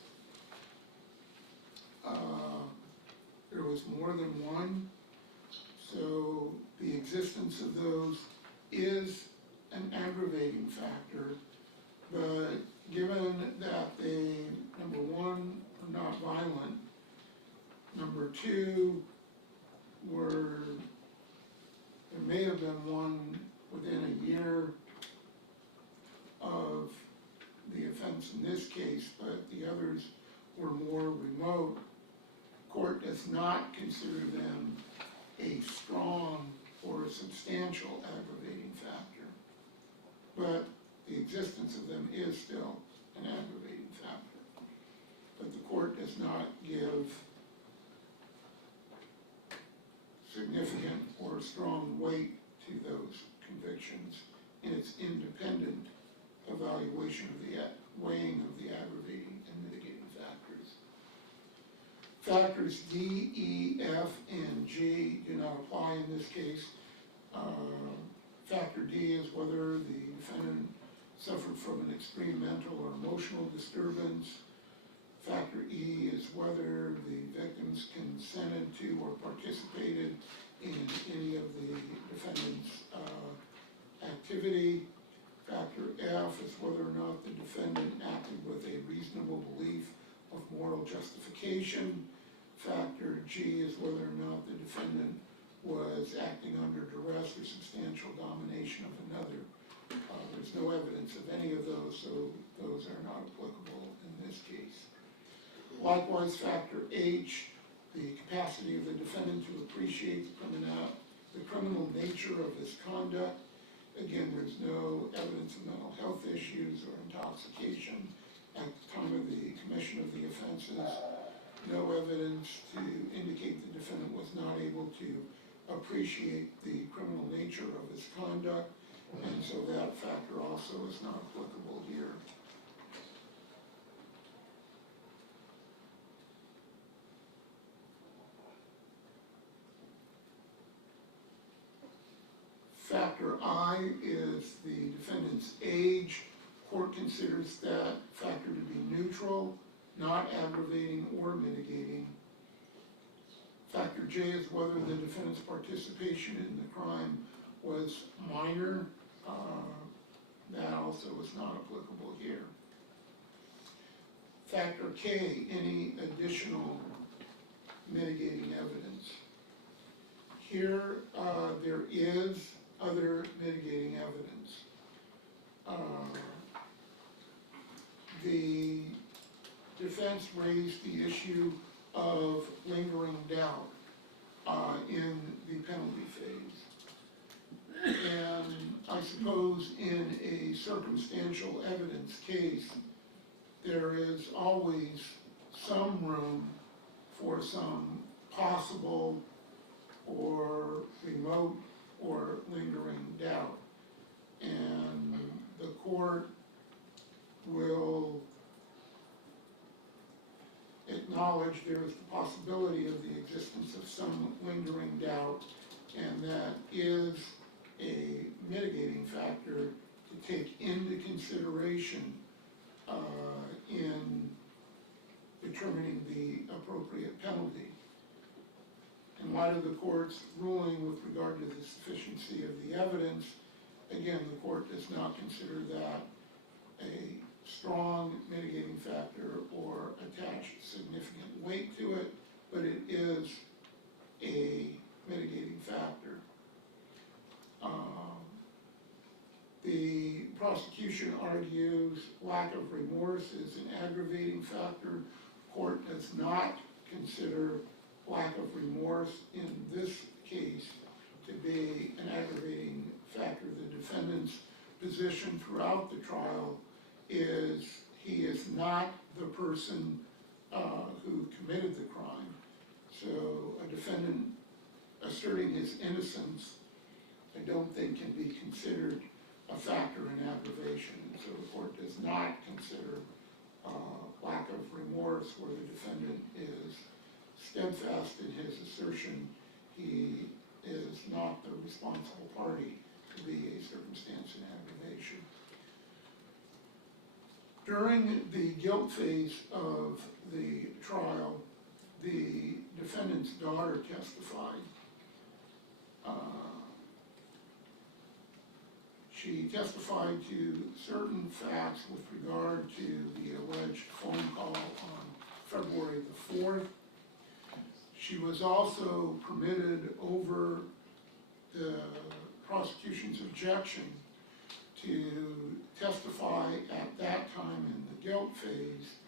There was more than one, so the existence of those is an aggravating factor, but given that they, number one, are not violent, number two, there may have been one within a year of the offense in this case, but the others were more remote. Court does not consider them a strong or substantial aggravating factor, but the existence of them is still an aggravating factor. But the court does not give significant or strong weight to those convictions in its independent evaluation of the weighing of the aggravating and mitigating factors. Factors D, E, F, and G do not apply in this case. Factor D is whether the defendant suffered from an extreme mental or emotional disturbance. Factor E is whether the victims consented to or participated in any of the defendant's activity. Factor F is whether or not the defendant acted with a reasonable belief of moral justification. Factor G is whether or not the defendant was acting under duress or substantial domination of another. There's no evidence of any of those, so those are not applicable in this case. Likewise, factor H, the capacity of the defendant to appreciate the criminal nature of his conduct. Again, there's no evidence of mental health issues or intoxication at the time of the commission of the offenses. No evidence to indicate the defendant was not able to appreciate the criminal nature of his conduct, and so that factor also is not applicable here. Factor I is the defendant's age. Court considers that factor to be neutral, not aggravating or mitigating. Factor J is whether the defendant's participation in the crime was minor. That also is not applicable here. Factor K, any additional mitigating evidence. Here, there is other mitigating evidence. The defense raised the issue of lingering doubt in the penalty phase. And I suppose in a circumstantial evidence case, there is always some room for some possible or remote or lingering doubt. And the court will acknowledge there is the possibility of the existence of some lingering doubt, and that is a mitigating factor to take into consideration in determining the appropriate penalty. In light of the court's ruling with regard to the sufficiency of the evidence, again, the court does not consider that a strong mitigating factor or attach significant weight to it, but it is a mitigating factor. The prosecution argues lack of remorse is an aggravating factor. Court does not consider lack of remorse in this case to be an aggravating factor. The defendant's position throughout the trial is he is not the person who committed the crime. So a defendant asserting his innocence, I don't think can be considered a factor in aggravation. And so the court does not consider lack of remorse where the defendant is steadfast in his assertion he is not the responsible party to be a circumstance in aggravation. During the guilt phase of the trial, the defendant's daughter testified. She testified to certain facts with regard to the alleged phone call on February the 4th. She was also permitted over the prosecution's objection to testify at that time in the guilt phase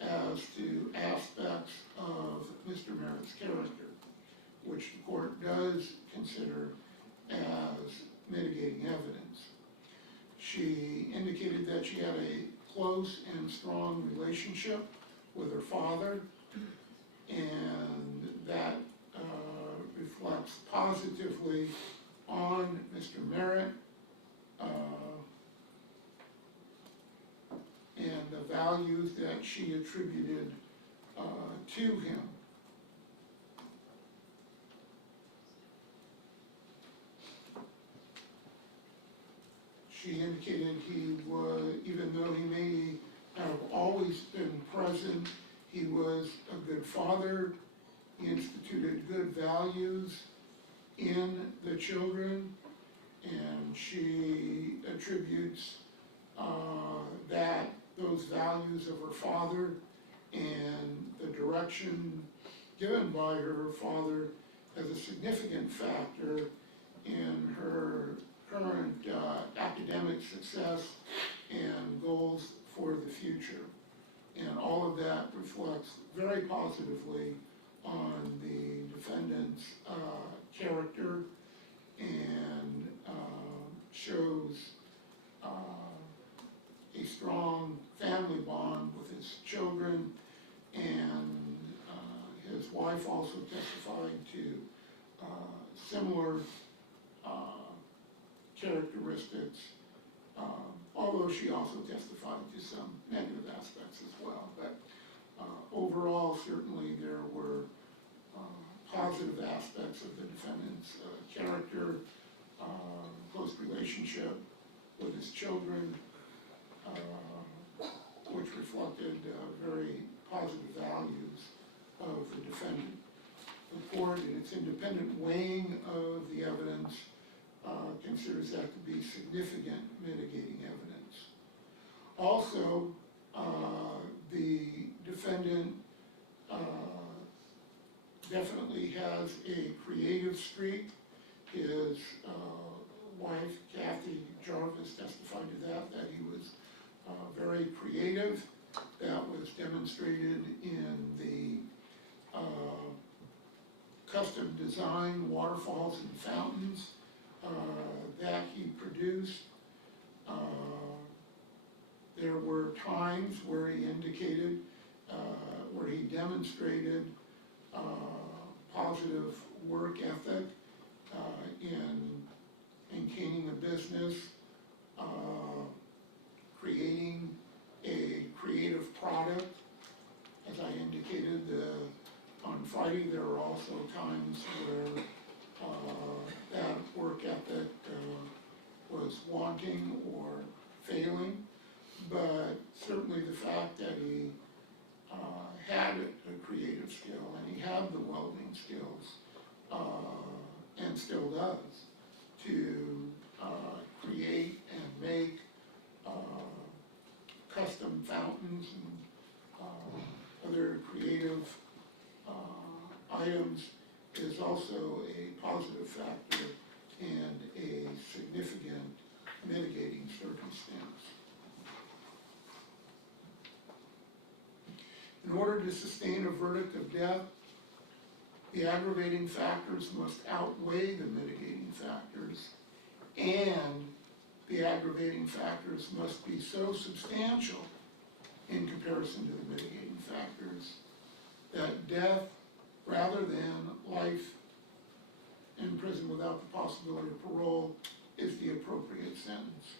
as to aspects of Mr. Merritt's character, which the court does consider as mitigating evidence. She indicated that she had a close and strong relationship with her father, and that reflects positively on Mr. Merritt and the values that she attributed to him. She indicated he was, even though he may have always been present, he was a good father. He instituted good values in the children, and she attributes those values of her father and the direction given by her father as a significant factor in her current academic success and goals for the future. And all of that reflects very positively on the defendant's character and shows a strong family bond with his children, and his wife also testified to similar characteristics, although she also testified to some negative aspects as well. But overall, certainly there were positive aspects of the defendant's character, close relationship with his children, which reflected very positive values of the defendant. The court, in its independent weighing of the evidence, considers that to be significant mitigating evidence. Also, the defendant definitely has a creative streak. His wife, Kathy Jarvis, testified to that he was very creative. That was demonstrated in the custom design waterfalls and fountains that he produced. There were times where he indicated, where he demonstrated positive work ethic in maintaining a business, creating a creative product. As I indicated, on Friday there were also times where that work ethic was wanting or failing, but certainly the fact that he had a creative skill and he had the welding skills and still does to create and make custom fountains and other creative items is also a positive factor and a significant mitigating circumstance. In order to sustain a verdict of death, the aggravating factors must outweigh the mitigating factors, and the aggravating factors must be so substantial in comparison to the mitigating factors that death, rather than life in prison without the possibility of parole, is the appropriate sentence.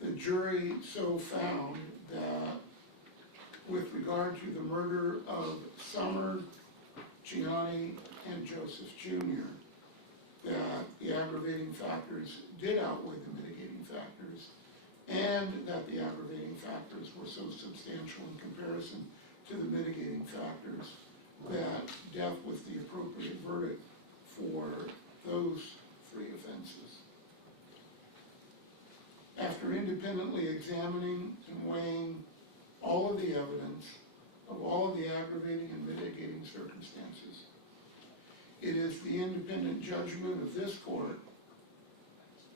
The jury so found that with regard to the murder of Summer, Gianni, and Joseph Jr., that the aggravating factors did outweigh the mitigating factors, and that the aggravating factors were so substantial in comparison to the mitigating factors that death was the appropriate verdict for those three offenses. After independently examining and weighing all of the evidence of all of the aggravating and mitigating circumstances, it is the independent judgment of this court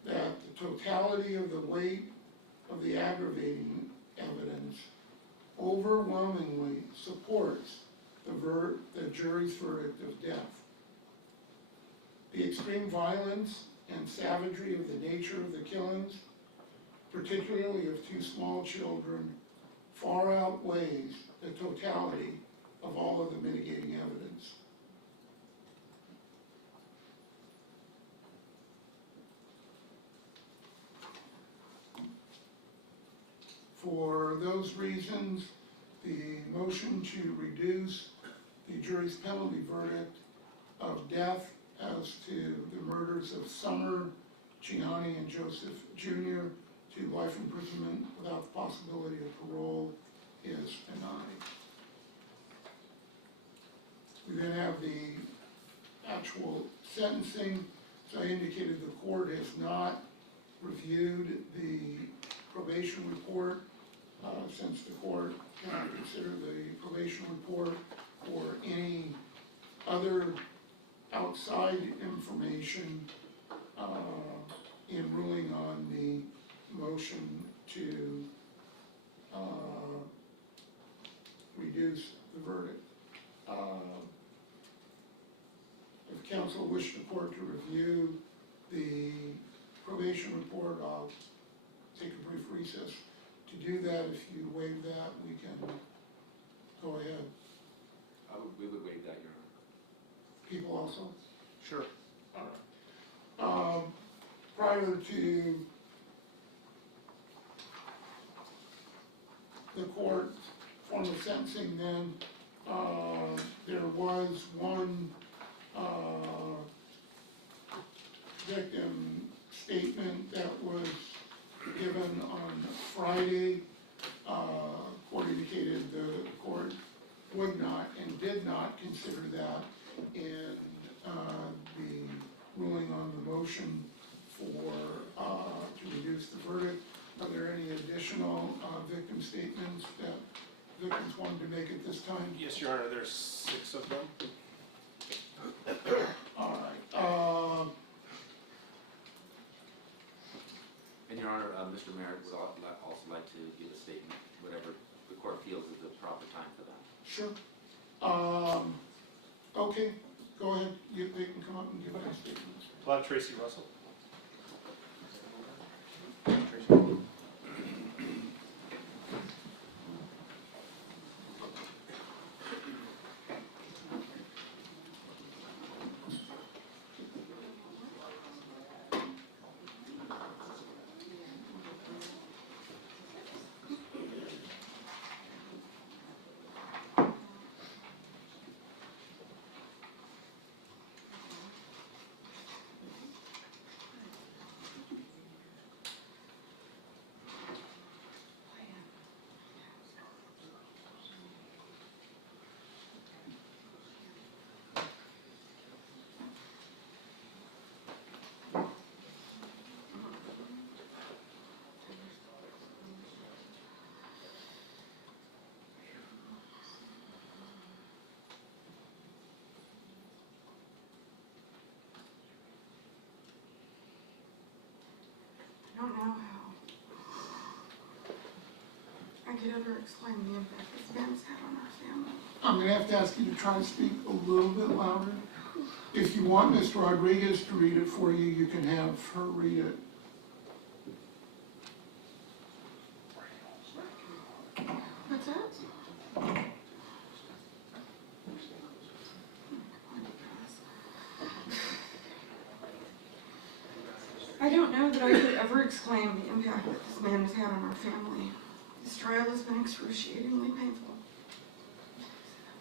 that the totality of the weight of the aggravating evidence overwhelmingly supports the jury's verdict of death. The extreme violence and savagery of the nature of the killings, particularly of two small children, far outweighs the totality of all of the mitigating evidence. For those reasons, the motion to reduce the jury's penalty verdict of death as to the murders of Summer, Gianni, and Joseph Jr. to life imprisonment without the possibility of parole is denied. We then have the actual sentencing. As I indicated, the court has not reviewed the probation report since the court cannot consider the probation report or any other outside information in ruling on the motion to reduce the verdict. If council wish the court to review the probation report, I'll take a brief recess. To do that, if you waive that, we can go ahead. We would waive that, Your Honor. People also? Sure. All right. Prior to the court form of sentencing, then, there was one, victim statement that was given on Friday. Court indicated the court would not and did not consider that in, the ruling on the motion for, to reduce the verdict. Are there any additional, victim statements that victims wanted to make at this time? Yes, Your Honor, there's 6 of them. All right, And Your Honor, Mr. Merritt would also like to give a statement, whatever the court feels is the proper time for that. sure. Okay, go ahead, they can come up and give their statements. We'll have Tracy Russell. I don't know how I could ever explain the impact this man's had on our family. I'm gonna have to ask you to try to speak a little bit louder. If you want Ms. Rodriguez to read it for you, you can have her read it. What's that? I don't know that I could ever explain the impact that this man has had on our family. This trial has been excruciatingly painful.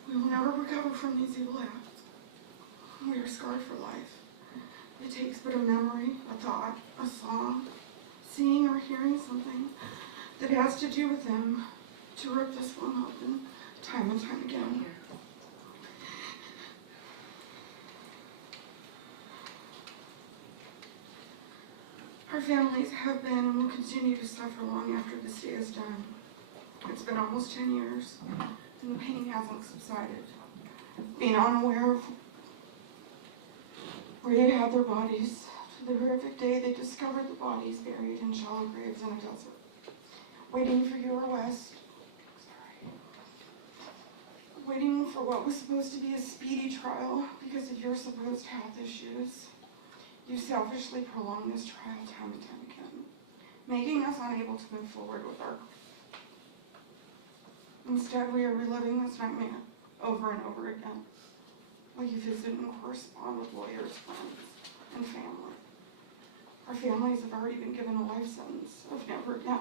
We will never recover from these evil acts. We are scarred for life. It takes but a memory, a thought, a song, seeing or hearing something that has to do with him to rip this one open time and time again. Our families have been and will continue to suffer long after this day is done. It's been almost 10 years, and the pain hasn't subsided. Being unaware of where they had their bodies, to the horrific day they discovered the bodies buried in shallow graves in a desert, waiting for your arrest, waiting for what was supposed to be a speedy trial because of your supposed health issues. You selfishly prolonged this trial time and time again, making us unable to move forward with our. Instead, we are reliving this nightmare over and over again, while you visit and correspond with lawyers, friends, and family. Our families have already been given a life sentence of never again.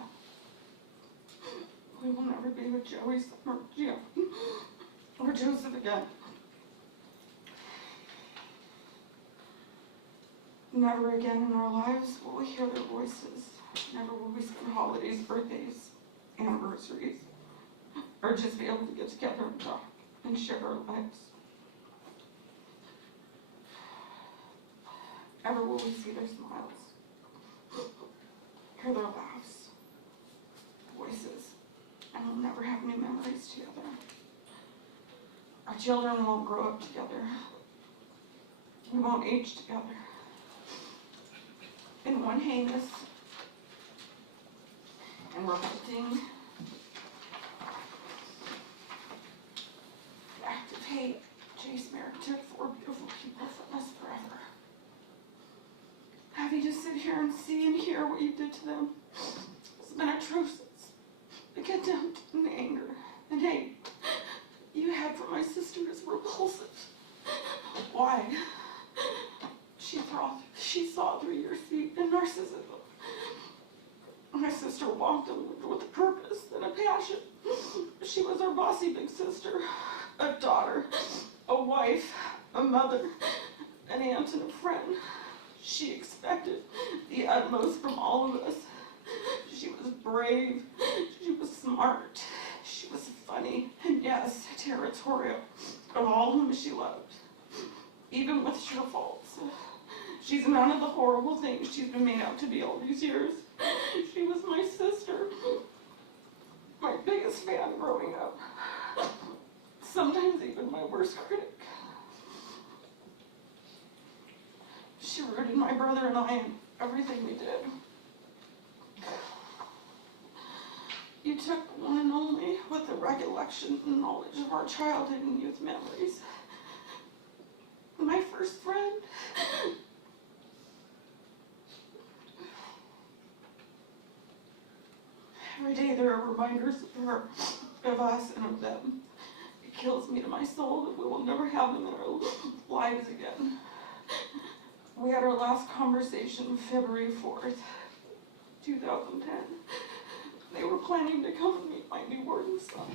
We will never be with Joey or Jim or Joseph again. Never again in our lives will we hear their voices. Never will we spend holidays, birthdays, anniversaries, or just be able to get together and talk and share our lives. Never will we see their smiles, hear their laughs, voices, and we'll never have new memories together. Our children won't grow up together. We won't age together. In one heinous and revolting Kate, Jace Merritt took 4 beautiful people from us forever. Having to sit here and see and hear what you did to them has been atrocious. The contempt and anger and hate you had for my sister is repulsive. Why? She saw through your deceit and narcissism. My sister walked and lived with a purpose and a passion. She was our bossy big sister, a daughter, a wife, a mother, an aunt, and a friend. She expected the utmost from all of us. She was brave, she was smart, she was funny, and yes, territorial of all whom she loved, even with her faults. She's none of the horrible things she's been made out to be all these years. She was my sister, my biggest fan growing up, sometimes even my worst critic. She rooted my brother and I in everything we did. You took one and only with the recollection and knowledge of our childhood and youth memories. My first friend. Every day there are reminders of her, of us, and of them. It kills me to my soul that we will never have them in our lives again. We had our last conversation February 4th, 2010. They were planning to come and meet my newborn son.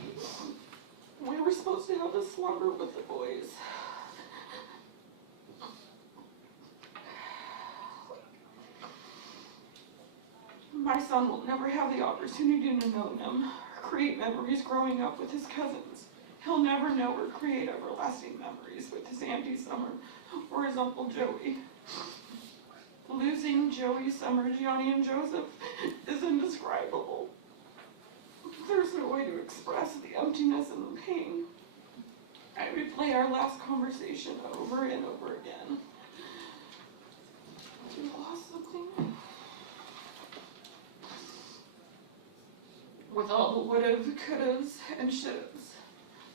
We were supposed to have a slumber with the boys. My son will never have the opportunity to know them, or create memories growing up with his cousins. He'll never know or create everlasting memories with his Auntie Summer or his Uncle Joey. Losing Joey, Summer, Gianni, and Joseph is indescribable. There's no way to express the emptiness and the pain. I replay our last conversation over and over again. Have you lost something? With all the would've, could'ves, and should'ves,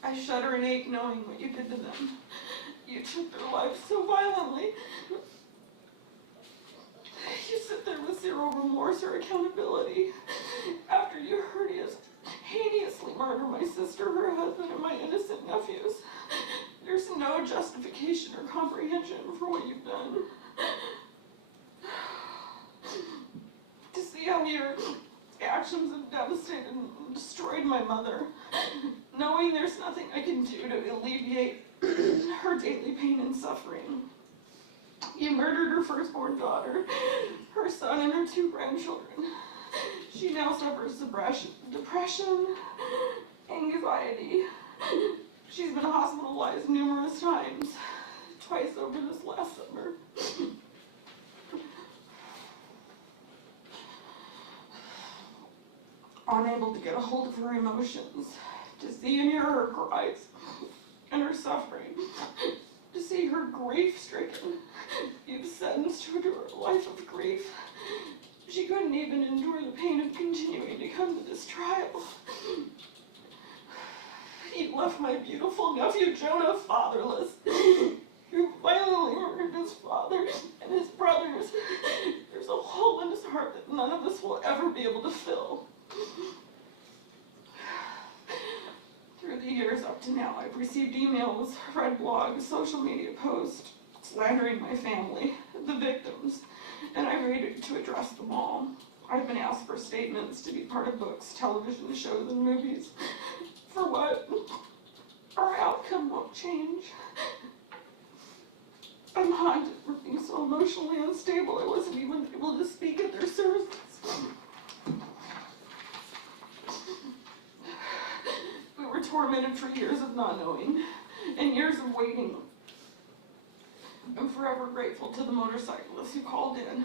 I shudder and ache knowing what you did to them. You took their lives so violently. You sit there with zero remorse or accountability. After you heinously murder my sister, her husband, and my innocent nephews, there's no justification or comprehension for what you've done. To see how your actions have devastated and destroyed my mother, knowing there's nothing I can do to alleviate her daily pain and suffering. You murdered her firstborn daughter, her son, and her 2 grandchildren. She now suffers depression, anxiety. She's been hospitalized numerous times, twice over this last summer. Unable to get a hold of her emotions, to see and hear her cries and her suffering, to see her grief-stricken. You've sentenced her to a life of grief. She couldn't even endure the pain of continuing to come to this trial. You left my beautiful nephew Jonah fatherless. You violently murdered his father and his brothers. There's a hole in his heart that none of us will ever be able to fill. Through the years up to now, I've received emails, read blogs, social media posts, slandering my family, the victims, and I'm ready to address them all. I've been asked for statements to be part of books, television shows, and movies. For what? Our outcome won't change. I'm haunted for being so emotionally unstable I wasn't even able to speak at their services. We were tormented for years of not knowing, and years of waiting. I'm forever grateful to the motorcyclist who called in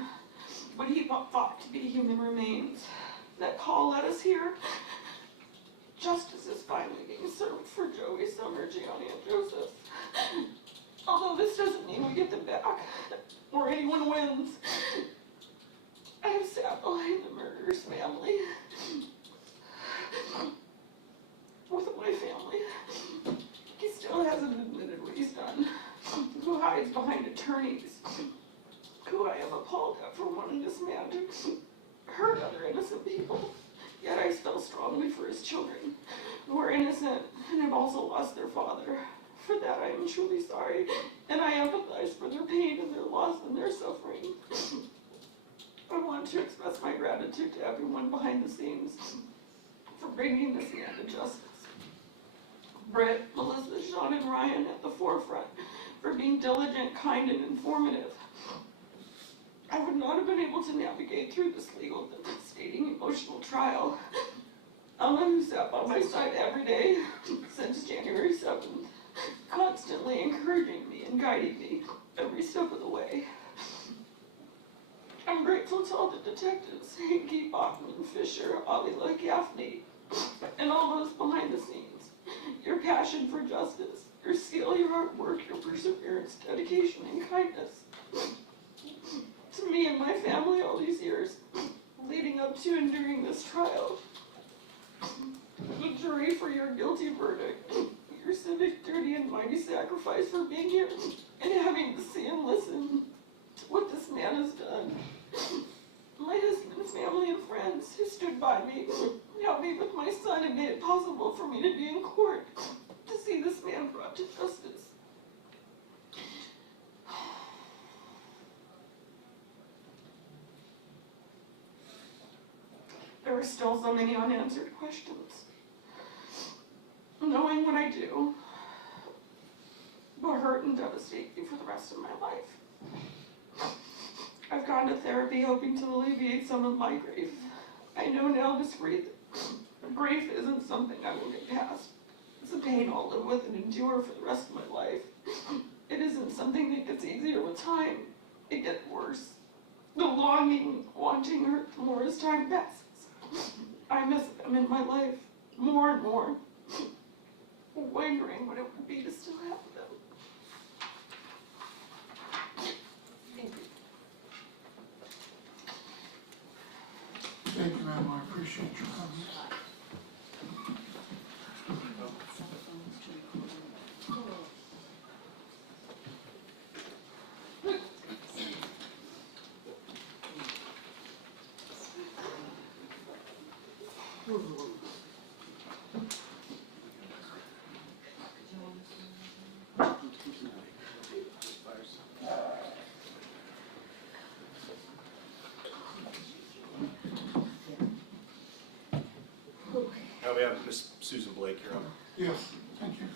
what he thought to be human remains. That call led us here. Justice is finally being served for Joey, Summer, Gianni, and Joseph. Although this doesn't mean we get them back, or anyone wins. I have sat behind the murderer's family. With my family. He still hasn't attorneys, who I am appalled at for wanting this man to hurt other innocent people. Yet I feel strongly for his children, who are innocent and have also lost their father. For that I am truly sorry, and I empathize for their pain and their loss and their suffering. I want to express my gratitude to everyone behind the scenes for bringing this man to justice. Britt, Melissa, Sean, and Ryan at the forefront for being diligent, kind, and informative. I would not have been able to navigate through this legal, devastating, emotional trial. Ella, who sat by my side every day since January 7th, constantly encouraging me and guiding me every step of the way. I'm grateful to all the detectives, Hanky, Bachman, Fisher, Avila, Gaffney, and all those behind the scenes. Your passion for justice, your skill, your hard work, your perseverance, dedication, and kindness. To me and my family all these years, leading up to and during this trial. The jury, for your guilty verdict, your civic duty and mighty sacrifice for being here and having to see and listen to what this man has done. My husband's family and friends who stood by me, helped me with my son, and made it possible for me to be in court, to see this man brought to justice. There are still so many unanswered questions. Knowing what I do will hurt and devastate me for the rest of my life. I've gone to therapy hoping to alleviate some of my grief. I know now this grief isn't something I will get past. It's a pain I'll live with and endure for the rest of my life. It isn't something that gets easier with time. It gets worse. The longing, wanting hurt the more as time passes. I miss them in my life more and more, wondering what it would be to still have them. Thank you. Thank you, ma'am, I appreciate your comments. Now we have Miss Susan Blake here. Yes, thank you.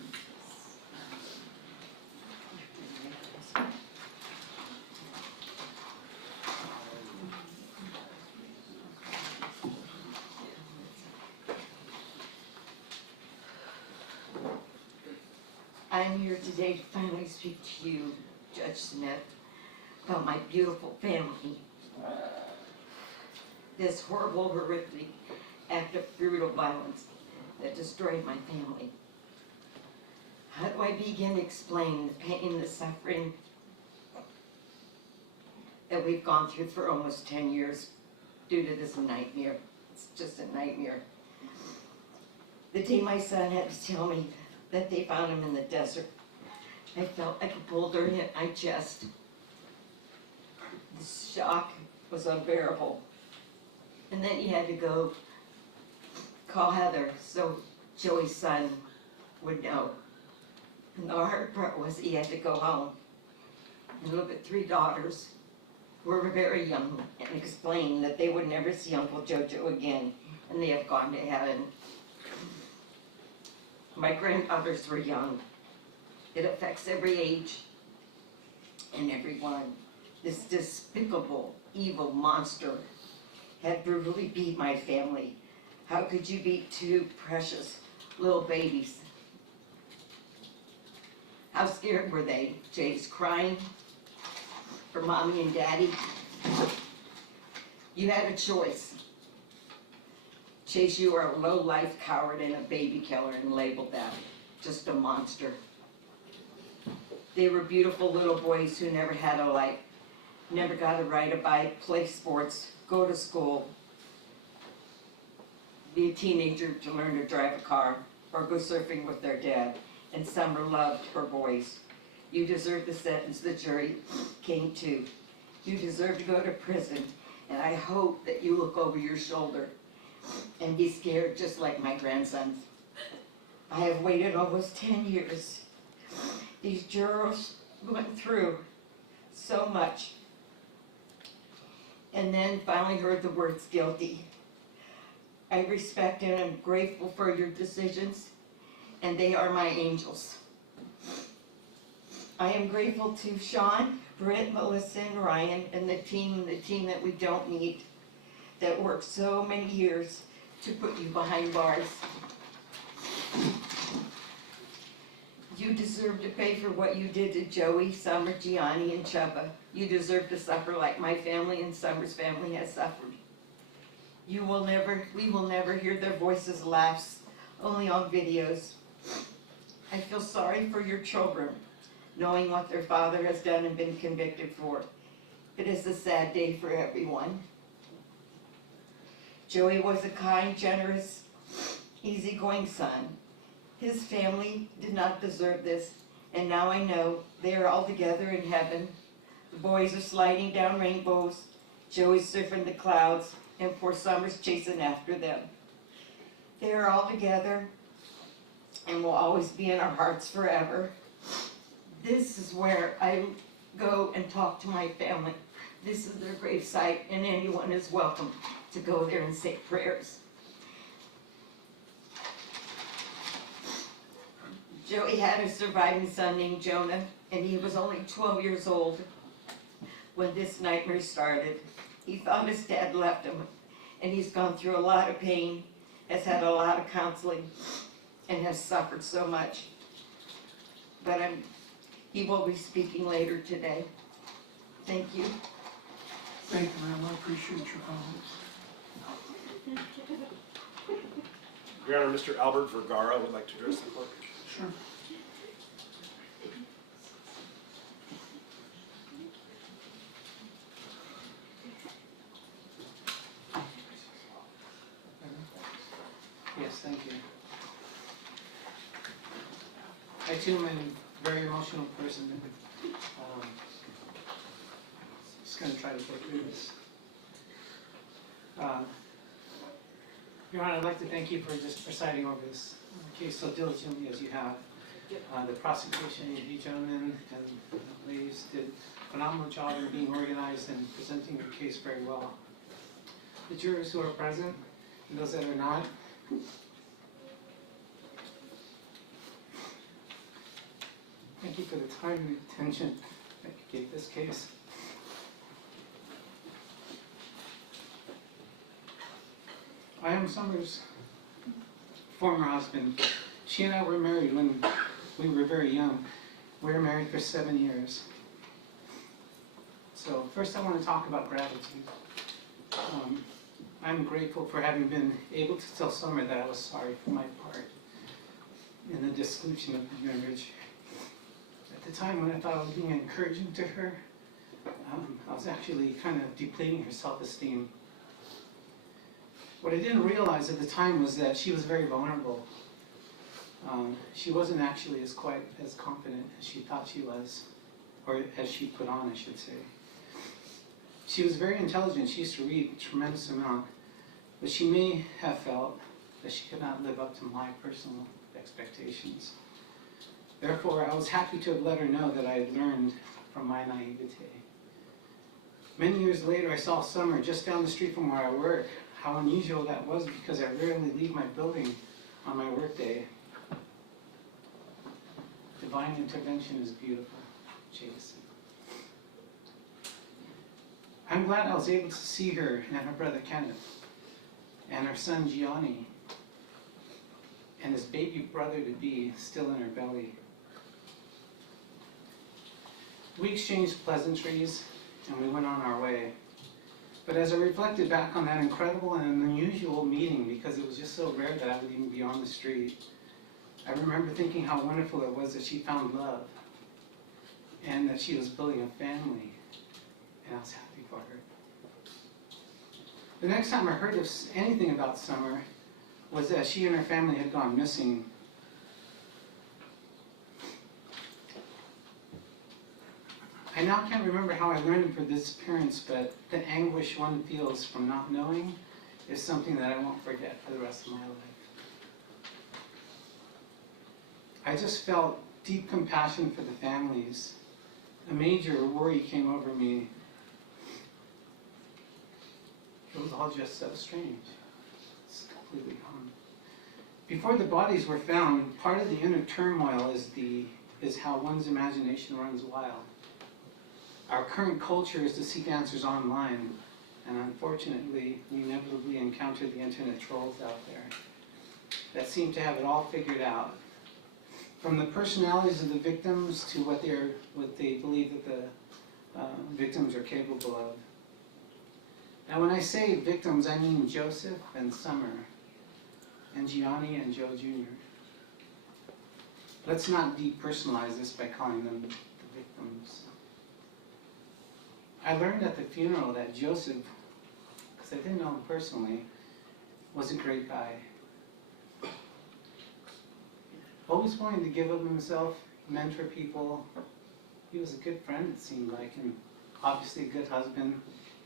I'm here today to finally speak to you, Judge Smith, about my beautiful family. This horrible, horrific act of brutal violence that destroyed my family. How do I begin to explain the pain, the suffering that we've gone through for almost 10 years due to this nightmare? It's just a nightmare. The day my son had to tell me that they found him in the desert, I felt like a boulder hit my chest. The shock was unbearable. And then he had to go call Heather so Joey's son would know. And the hard part was he had to go home and look at 3 daughters who were very young and explain that they would never see Uncle Jojo again and they have gone to heaven. My granddaughters were young. It affects every age and everyone. This despicable, evil monster had brutally beat my family. How could you beat 2 precious little babies? How scared were they? Jay's crying for mommy and daddy. You had a choice. Chase, you are a low-life coward and a baby killer, and labeled that. Just a monster. They were beautiful little boys who never had a life, never got to ride a bike, play sports, go to school, be a teenager to learn to drive a car, or go surfing with their dad. And Summer loved her boys. You deserve the sentence the jury came to. You deserve to go to prison, and I hope that you look over your shoulder and be scared just like my grandsons. I have waited almost 10 years. These jurors went through so much, and then finally heard the words guilty. I respect and am grateful for your decisions, and they are my angels. I am grateful to Sean, Britt, Melissa, and Ryan, and the team that we don't need, that worked so many years to put you behind bars. You deserve to pay for what you did to Joey, Summer, Gianni, and Chubba. You deserve to suffer like my family and Summer's family has suffered. We will never hear their voices, laughs, only on videos. I feel sorry for your children, knowing what their father has done and been convicted for. It is a sad day for everyone. Joey was a kind, generous, easygoing son. His family did not deserve this, and now I know they are all together in heaven. The boys are sliding down rainbows, Joey's surfing the clouds, and poor Summer's chasing after them. They are all together and will always be in our hearts forever. This is where I go and talk to my family. This is their gravesite, and anyone is welcome to go there and say prayers. Joey had a surviving son named Jonah, and he was only 12 years old when this nightmare started. He thought his dad left him, and he's gone through a lot of pain, has had a lot of counseling, and has suffered so much. But he will be speaking later today. Thank you. Thank you, ma'am, I appreciate your comments. Your Honor, Mr. Albert Vergara would like to address the court. Sure. Yes, thank you. I too am a very emotional person. Just gonna try to go through this. Your Honor, I'd like to thank you for just presiding over this case so diligently as you have. The prosecution, you gentlemen and ladies did a phenomenal job in being organized and presenting your case very well. The jurors who are present and those that are not, thank you for the time and attention that you gave this case. I am Summer's former husband. She and I were married when we were very young. We were married for 7 years. So first I want to talk about gratitude. I'm grateful for having been able to tell Summer that I was sorry for my part in the dissolution of the marriage. At the time when I thought I was being encouraging to her, I was actually kind of depleting her self-esteem. What I didn't realize at the time was that she was very vulnerable. She wasn't actually quite as confident as she thought she was, or as she put on, I should say. She was very intelligent. She used to read a tremendous amount, but she may have felt that she could not live up to my personal expectations. Therefore, I was happy to have let her know that I had learned from my naivete. Many years later, I saw Summer just down the street from where I work. How unusual that was, because I rarely leave my building on my work day. Divine intervention is beautiful, Jason. I'm glad I was able to see her and her brother Kenneth, and her son Gianni, and his baby brother-to-be still in her belly. We exchanged pleasantries, and we went on our way. But as I reflected back on that incredible and unusual meeting, because it was just so rare that I would even be on the street, I remember thinking how wonderful it was that she found love, and that she was building a family, and I was happy for her. The next time I heard of anything about Summer was that she and her family had gone missing. I now can't remember how I learned of her disappearance, but the anguish one feels from not knowing is something that I won't forget for the rest of my life. I just felt deep compassion for the families. A major worry came over me. It was all just so strange. It's completely gone. Before the bodies were found, part of the inner turmoil is how one's imagination runs wild. Our current culture is to seek answers online, and unfortunately, we inevitably encounter the internet trolls out there that seem to have it all figured out. From the personalities of the victims to what they believe that the victims are capable of. Now when I say victims, I mean Joseph and Summer, and Gianni and Joe Jr. Let's not depersonalize this by calling them the victims. I learned at the funeral that Joseph, because I didn't know him personally, was a great guy. Always wanting to give of himself, mentor people. He was a good friend, it seemed like, and obviously a good husband.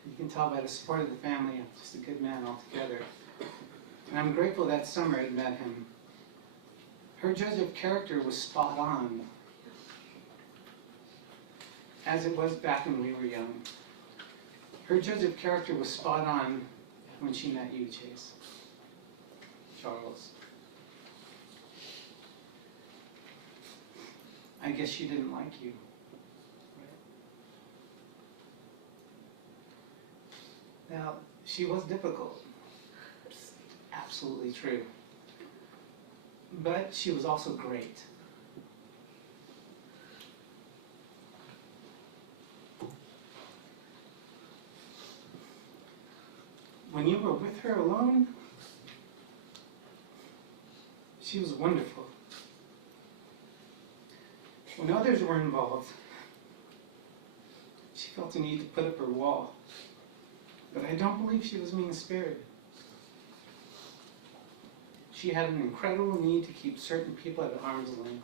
You can tell by the support of the family, just a good man altogether. And I'm grateful that Summer had met him. Her judge of character was spot on, as it was back when we were young. Her judge of character was spot on when she met you, Chase. Charles. I guess she didn't like you. Now, she was difficult. Absolutely true. But she was also great. When you were with her alone, she was wonderful. When others were involved, she felt the need to put up her wall. But I don't believe she was mean-spirited. She had an incredible need to keep certain people at arm's length.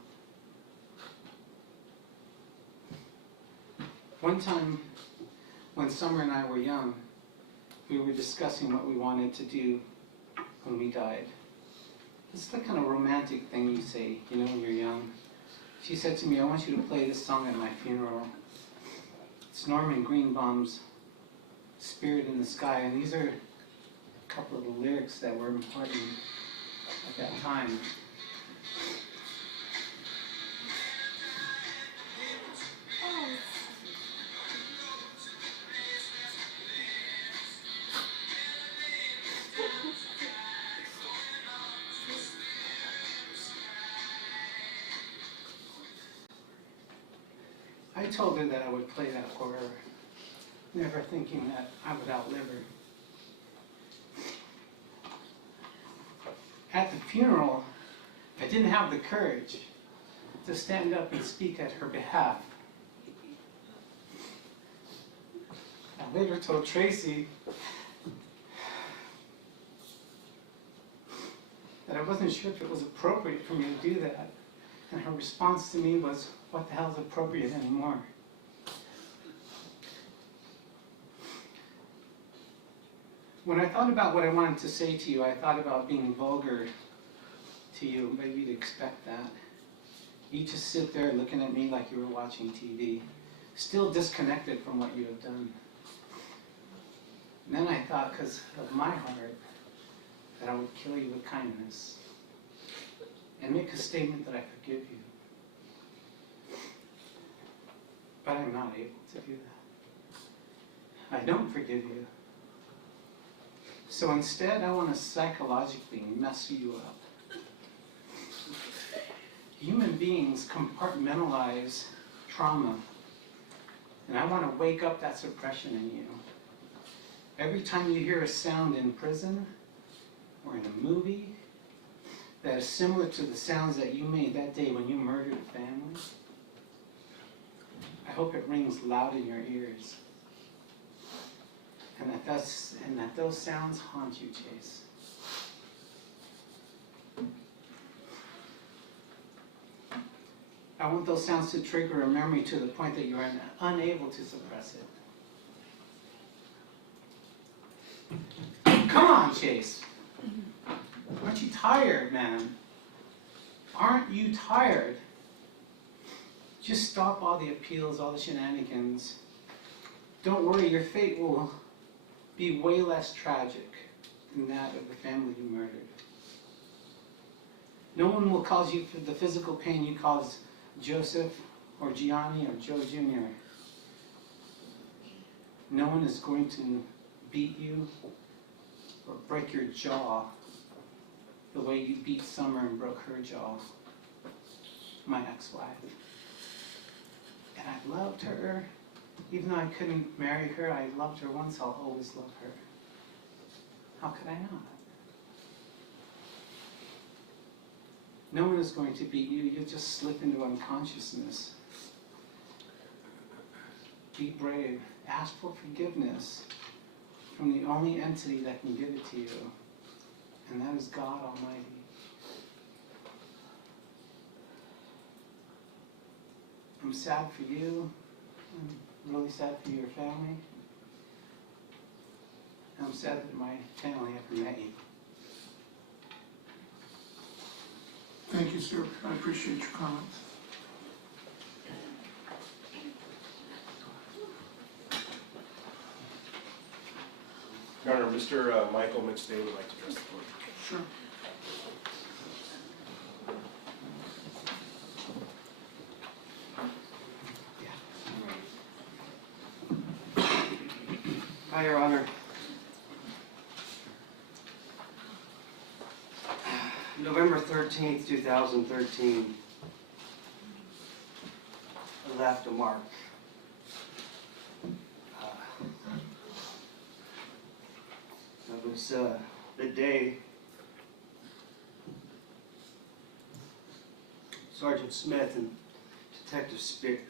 One time, when Summer and I were young, we were discussing what we wanted to do when we died. It's the kind of romantic thing you say, you know, when you're young. She said to me, I want you to play this song at my funeral. It's Norman Greenbaum's Spirit in the Sky, and these are a couple of the lyrics that were important at that time. I told her that I would play that for her, never thinking that I would outlive her. At the funeral, I didn't have the courage to stand up and speak at her behalf. I later told Tracy that I wasn't sure if it was appropriate for me to do that. And her response to me was, what the hell is appropriate anymore? When I thought about what I wanted to say to you, I thought about being vulgar to you, but you'd expect that. You just sit there looking at me like you were watching TV, still disconnected from what you have done. And then I thought, because of my heart, that I would kill you with kindness and make a statement that I forgive you. But I'm not able to do that. I don't forgive you. So instead, I want to psychologically mess you up. Human beings compartmentalize trauma, and I want to wake up that suppression in you. Every time you hear a sound in prison or in a movie that is similar to the sounds that you made that day when you murdered a family, I hope it rings loud in your ears. And that those sounds haunt you, Chase. I want those sounds to trigger a memory to the point that you are unable to suppress it. Come on, Chase. Aren't you tired, man? Aren't you tired? Just stop all the appeals, all the shenanigans. Don't worry, your fate will be way less tragic than that of the family you murdered. No one will cause you for the physical pain you caused Joseph or Gianni or Joe Jr. No one is going to beat you or break your jaw the way you beat Summer and broke her jaw, my ex-wife. And I loved her. Even though I couldn't marry her, I loved her once, I'll always love her. How could I not? No one is going to beat you, you'll just slip into unconsciousness. Be brave, ask for forgiveness from the only entity that can give it to you, and that is God Almighty. I'm sad for you, I'm really sad for your family, and I'm sad that my family ever met you. Thank you, sir. I appreciate your comments. Your Honor, Mr. Michael McStay would like to address the court. Sure. Hi, Your Honor. November 13th, 2013, I left a mark. That was the day Sergeant Smith and Detective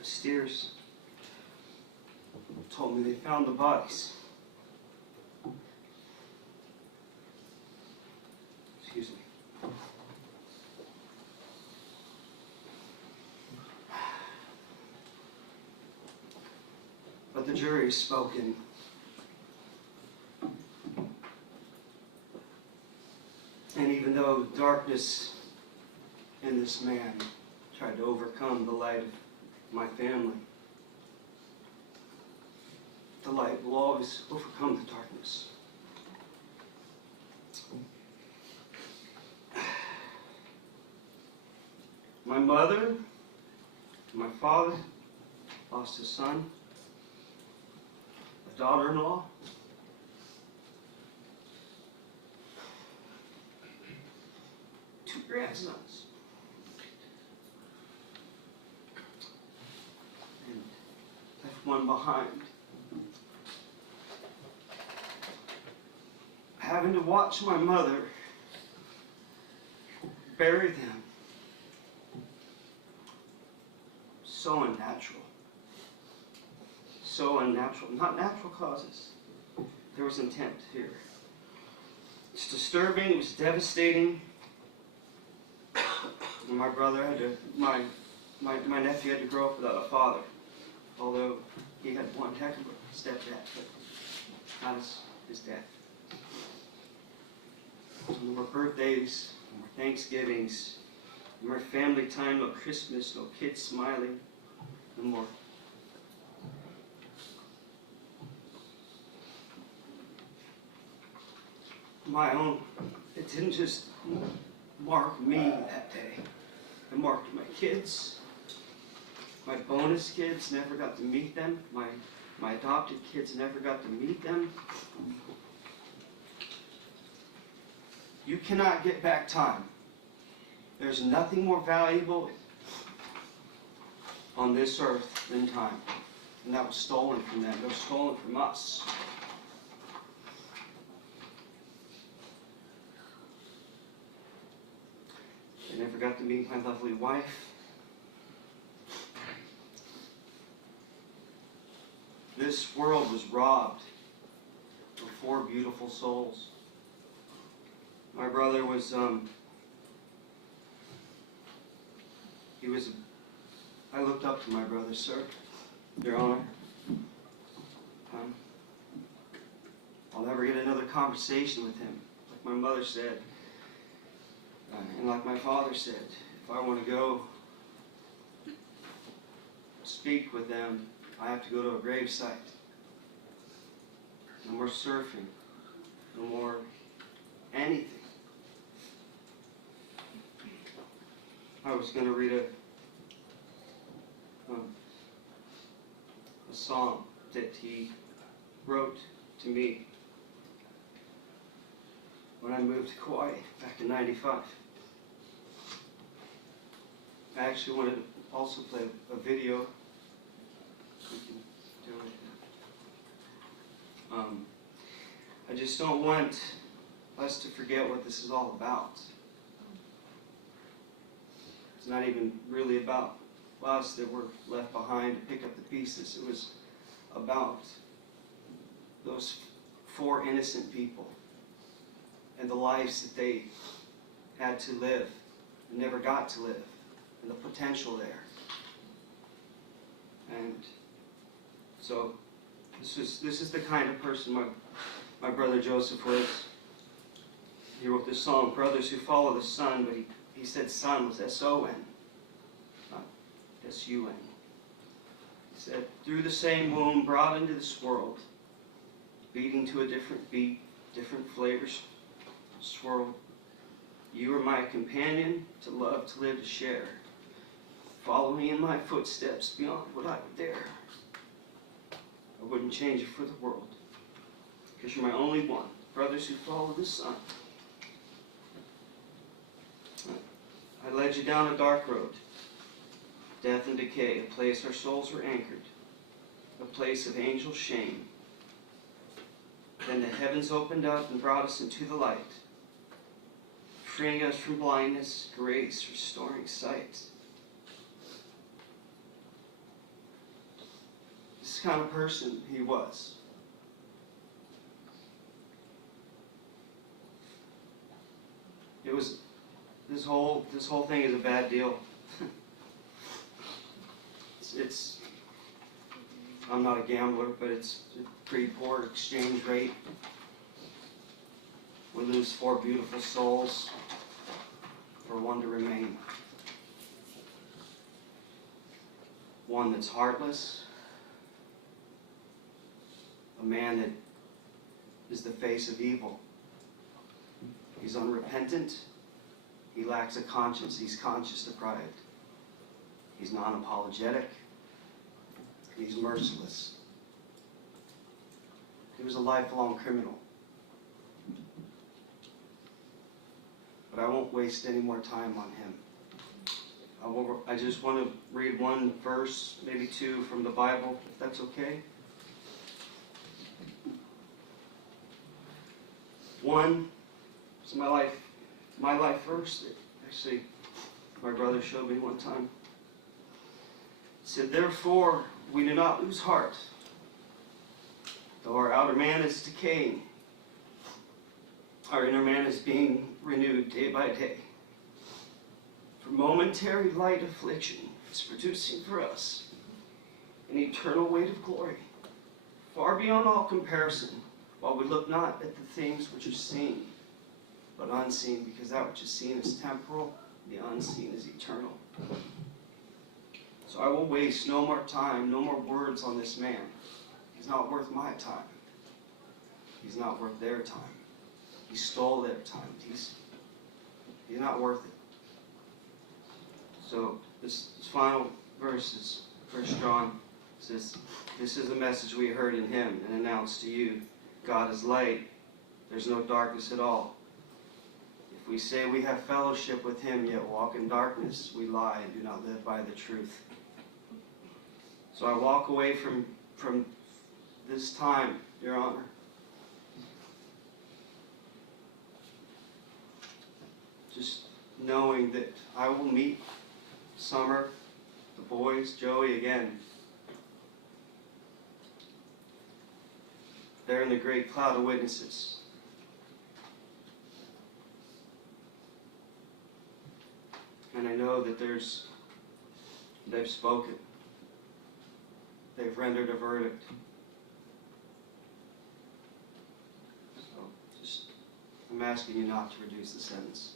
Steers told me they found the bodies. Excuse me. But the jury has spoken. And even though darkness in this man tried to overcome the light of my family, the light will always overcome the darkness. My mother, my father lost a son, a daughter-in-law, two grandsons, and left one behind. Having to watch my mother bury them, so unnatural. So unnatural. Not natural causes. There was intent here. It's disturbing, it was devastating. And my brother had to, my nephew had to grow up without a father. Although he had one heck of a stepdad, but not his dad. And there were birthdays, there were Thanksgivings, there were family time, no Christmas, no kids smiling, no more. My own, it didn't just mark me that day. It marked my kids. My bonus kids, never got to meet them. My adopted kids never got to meet them. You cannot get back time. There's nothing more valuable on this earth than time. And that was stolen from them. It was stolen from us. I never got to meet my lovely wife. This world was robbed of four beautiful souls. My brother was, he was I looked up to my brother, sir, Your Honor. I'll never get another conversation with him, like my mother said, and like my father said. If I want to go speak with them, I have to go to a gravesite. No more surfing, no more anything. I was going to read a song that he wrote to me when I moved to Kauai back in '95. I actually wanted to also play a video. We can do it. I just don't want us to forget what this is all about. It's not even really about us that were left behind to pick up the pieces. It was about those 4 innocent people and the lives that they had to live and never got to live, and the potential there. And so this is the kind of person my brother Joseph was. He wrote this song, Brothers Who Follow the Sun, but he said son was S-O-N, not S-U-N. He said, through the same womb brought into this world, beating to a different beat, different flavors swirled. You are my companion, to love, to live, to share. Follow me in my footsteps beyond what I would dare. I wouldn't change it for the world, because you're my only one. Brothers who follow the sun. I led you down a dark road, death and decay, a place our souls were anchored, a place of angel shame. Then the heavens opened up and brought us into the light, freeing us from blindness, grace, restoring sight. This kind of person he was. It was, this whole thing is a bad deal. I'm not a gambler, but it's a pretty poor exchange rate. We lose 4 beautiful souls for one to remain. One that's heartless, a man that is the face of evil. He's unrepentant, he lacks a conscience, he's conscience deprived. He's non-apologetic, he's merciless. He was a lifelong criminal. But I won't waste any more time on him. I just want to read one verse, maybe 2 from the Bible, if that's okay. One is my life verse that actually my brother showed me one time. It said, therefore we do not lose heart, though our outer man is decaying. Our inner man is being renewed day by day. For momentary light affliction is producing for us an eternal weight of glory, far beyond all comparison, while we look not at the things which are seen, but unseen, because that which is seen is temporal, the unseen is eternal. So I will waste no more time, no more words on this man. He's not worth my time. He's not worth their time. He stole their time. He's not worth it. So this final verse is 1 John. It says, this is the message we heard in him and announced to you. God is light. There's no darkness at all. If we say we have fellowship with him, yet walk in darkness, we lie and do not live by the truth. So I walk away from this time, Your Honor, just knowing that I will meet Summer, the boys, Joey again. They're in the great cloud of witnesses. And I know that there's They've spoken. They've rendered a verdict. So, I'm asking you not to reduce the sentence.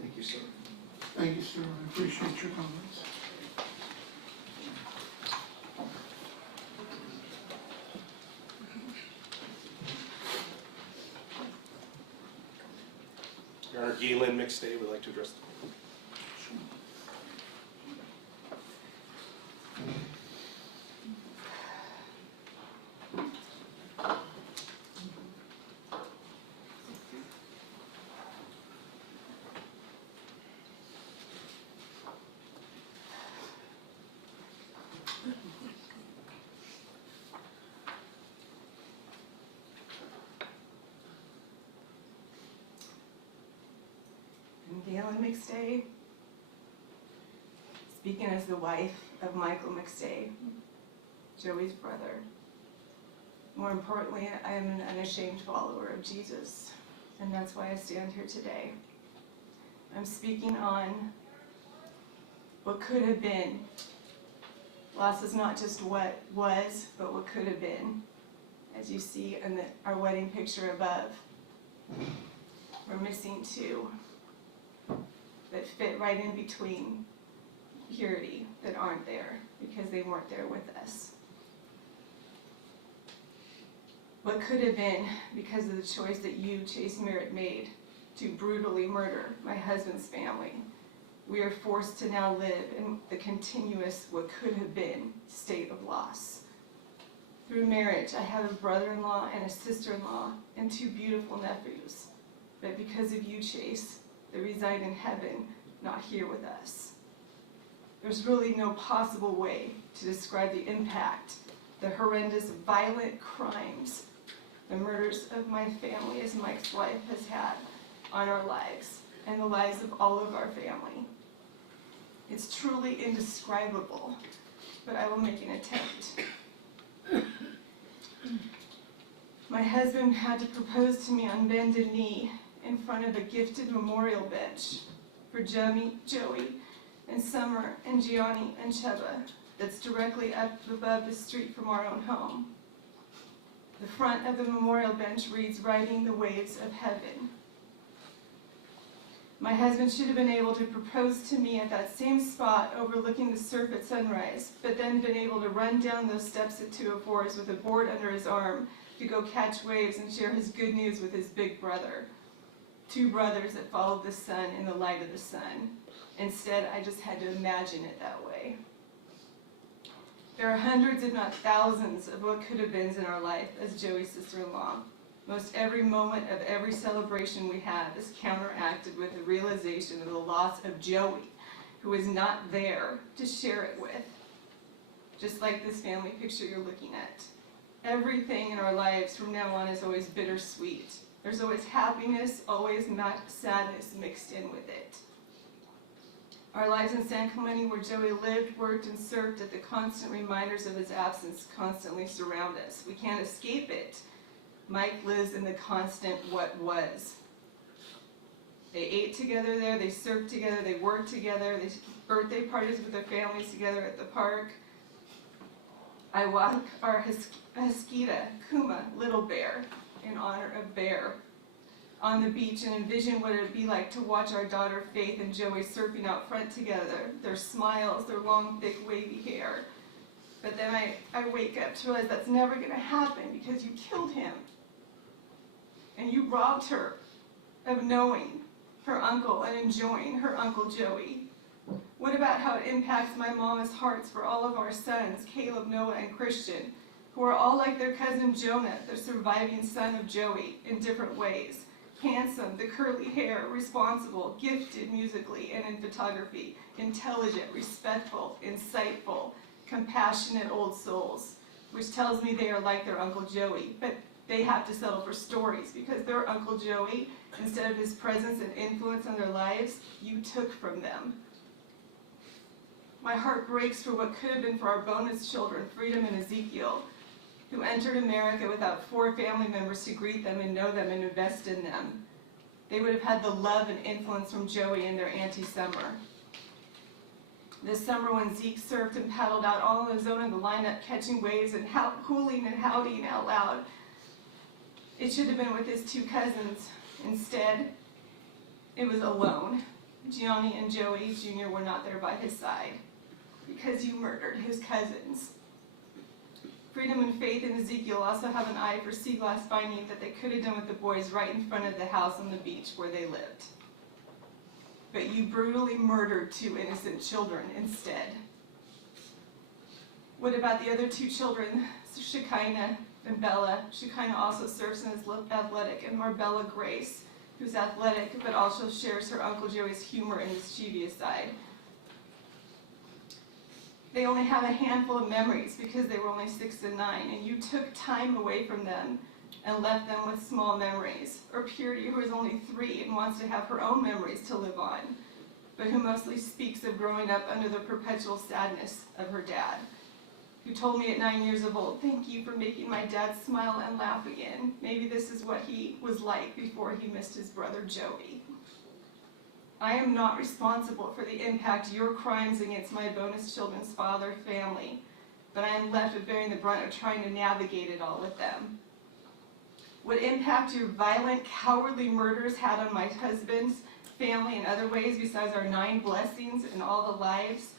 Thank you, sir. Thank you, sir. I appreciate your comments. Your Honor, Galen McStay would like to address the court. Galen McStay, speaking as the wife of Michael McStay, Joey's brother. More importantly, I am an unashamed follower of Jesus, and that's why I stand here today. I'm speaking on what could have been. Loss is not just what was, but what could have been. As you see in our wedding picture above, we're missing two that fit right in between purity that aren't there because they weren't there with us. What could have been because of the choice that you, Chase Merritt, made to brutally murder my husband's family. We are forced to now live in the continuous what could have been state of loss. Through marriage, I have a brother-in-law and a sister-in-law and two beautiful nephews. But because of you, Chase, they reside in heaven, not here with us. There's really no possible way to describe the impact, the horrendous, violent crimes, the murders of my family as Mike's life has had on our lives and the lives of all of our family. It's truly indescribable, but I will make an attempt. My husband had to propose to me on bended knee in front of a gifted memorial bench for Joey and Summer and Gianni and Cheba that's directly up above the street from our own home. The front of the memorial bench reads, "Riding the waves of heaven." My husband should have been able to propose to me at that same spot overlooking the surf at sunrise, but then been able to run down those steps at 204s with a board under his arm to go catch waves and share his good news with his big brother. Two brothers that followed the sun in the light of the sun. Instead, I just had to imagine it that way. There are hundreds, if not thousands, of what could have beens in our life as Joey's sister-in-law. Most every moment of every celebration we have is counteracted with the realization of the loss of Joey, who is not there to share it with. Just like this family picture you're looking at. Everything in our lives from now on is always bittersweet. There's always happiness, always not sadness mixed in with it. Our lives in San Clemente, where Joey lived, worked, and served at the constant reminders of his absence constantly surround us. We can't escape it. Mike lives in the constant what was. They ate together there, they surfed together, they worked together, they birthday parties with their families together at the park. I walk our Husquita, Kuma, little bear, in honor of Bear, on the beach and envision what it would be like to watch our daughter Faith and Joey surfing out front together, their smiles, their long, thick, wavy hair. But then I wake up to realize that's never going to happen because you killed him. And you robbed her of knowing her uncle and enjoying her Uncle Joey. What about how it impacts my mama's hearts for all of our sons, Caleb, Noah, and Christian, who are all like their cousin Jonah, the surviving son of Joey, in different ways. Handsome, the curly hair, responsible, gifted musically and in photography, intelligent, respectful, insightful, compassionate old souls, which tells me they are like their Uncle Joey, but they have to settle for stories because their Uncle Joey, instead of his presence and influence on their lives, you took from them. My heart breaks for what could have been for our bonus children, Freedom and Ezekiel, who entered America without 4 family members to greet them and know them and invest in them. They would have had the love and influence from Joey and their Auntie Summer. This summer when Zeke surfed and paddled out all on his own in the lineup, catching waves and hooling and howdying out loud. It should have been with his two cousins. Instead, it was alone. Gianni and Joey Jr. were not there by his side because you murdered his cousins. Freedom and Faith and Ezekiel also have an eye for sea glass finding that they could have done with the boys right in front of the house on the beach where they lived. But you brutally murdered two innocent children instead. What about the other two children, Shekinah and Bella? Shekinah also serves and is athletic, and Marbella Grace, who's athletic but also shares her Uncle Joey's humor and mischievous side. They only have a handful of memories because they were only 6 and 9, and you took time away from them and left them with small memories. Or Purity, who is only 3 and wants to have her own memories to live on, but who mostly speaks of growing up under the perpetual sadness of her dad, who told me at 9 years old, "Thank you for making my dad smile and laugh again. Maybe this is what he was like before he missed his brother Joey." I am not responsible for the impact your crimes against my bonus children's father family, but I am left with bearing the brunt of trying to navigate it all with them. What impact your violent, cowardly murders had on my husband's family in other ways besides our 9 blessings and all the lives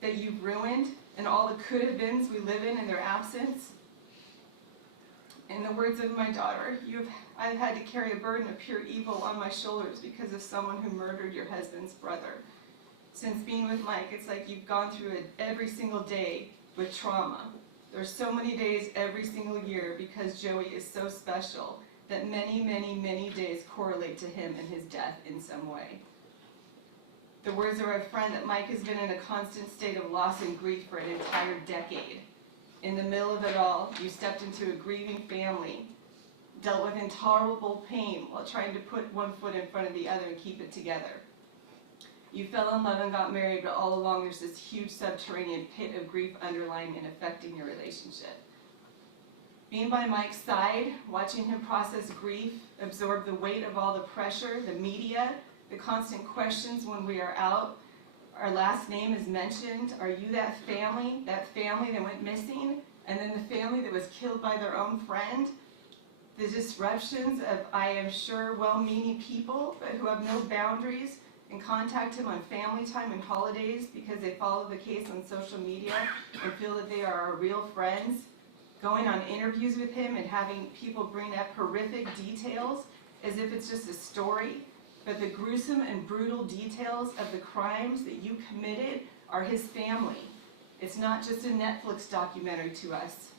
that you've ruined and all the could-have-beens we live in their absence? In the words of my daughter, I've had to carry a burden of pure evil on my shoulders because of someone who murdered your husband's brother. Since being with Mike, it's like you've gone through it every single day with trauma. There's so many days every single year because Joey is so special that many, many, many days correlate to him and his death in some way. The words of a friend that Mike has been in a constant state of loss and grief for an entire decade. In the middle of it all, you stepped into a grieving family, dealt with intolerable pain while trying to put one foot in front of the other and keep it together. You fell in love and got married, but all along there's this huge subterranean pit of grief underlying and affecting your relationship. Being by Mike's side, watching him process grief, absorb the weight of all the pressure, the media, the constant questions when we are out, our last name is mentioned, are you that family that went missing, and then the family that was killed by their own friend? The disruptions of, I am sure, well-meaning people, but who have no boundaries and contact him on family time and holidays because they follow the case on social media and feel that they are our real friends. Going on interviews with him and having people bring up horrific details as if it's just a story, but the gruesome and brutal details of the crimes that you committed are his family. It's not just a Netflix documentary to us.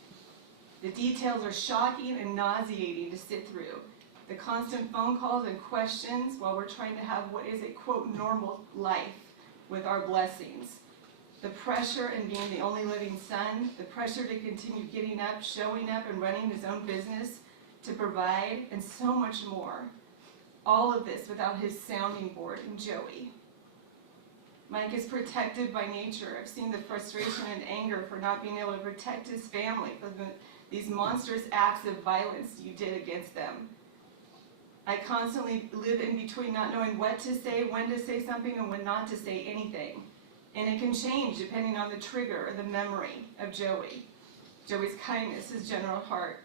The details are shocking and nauseating to sit through. The constant phone calls and questions while we're trying to have what is a, quote, normal life with our blessings. The pressure in being the only living son, the pressure to continue getting up, showing up, and running his own business to provide, and so much more. All of this without his sounding board in Joey. Mike is protected by nature. I've seen the frustration and anger for not being able to protect his family from these monstrous acts of violence you did against them. I constantly live in between not knowing what to say, when to say something, and when not to say anything. And it can change depending on the trigger or the memory of Joey. Joey's kindness, his general heart,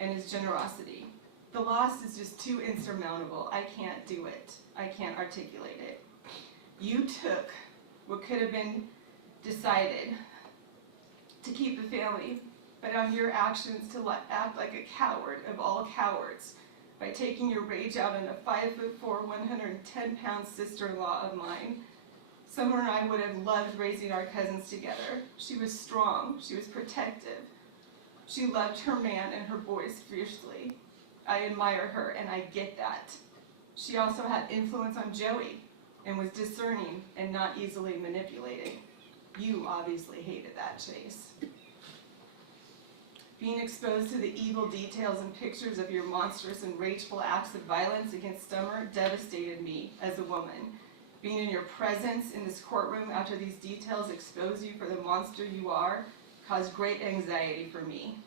and his generosity. The loss is just too insurmountable. I can't do it. I can't articulate it. You took what could have been decided to keep the family, but on your actions to act like a coward of all cowards by taking your rage out on a 5'4", 110-pound sister-in-law of mine. Summer and I would have loved raising our cousins together. She was strong. She was protective. She loved her man and her boys fiercely. I admire her, and I get that. She also had influence on Joey and was discerning and not easily manipulated. You obviously hated that, Chase. Being exposed to the evil details and pictures of your monstrous and rageful acts of violence against Summer devastated me as a woman. Being in your presence in this courtroom after these details expose you for the monster you are caused great anxiety for me.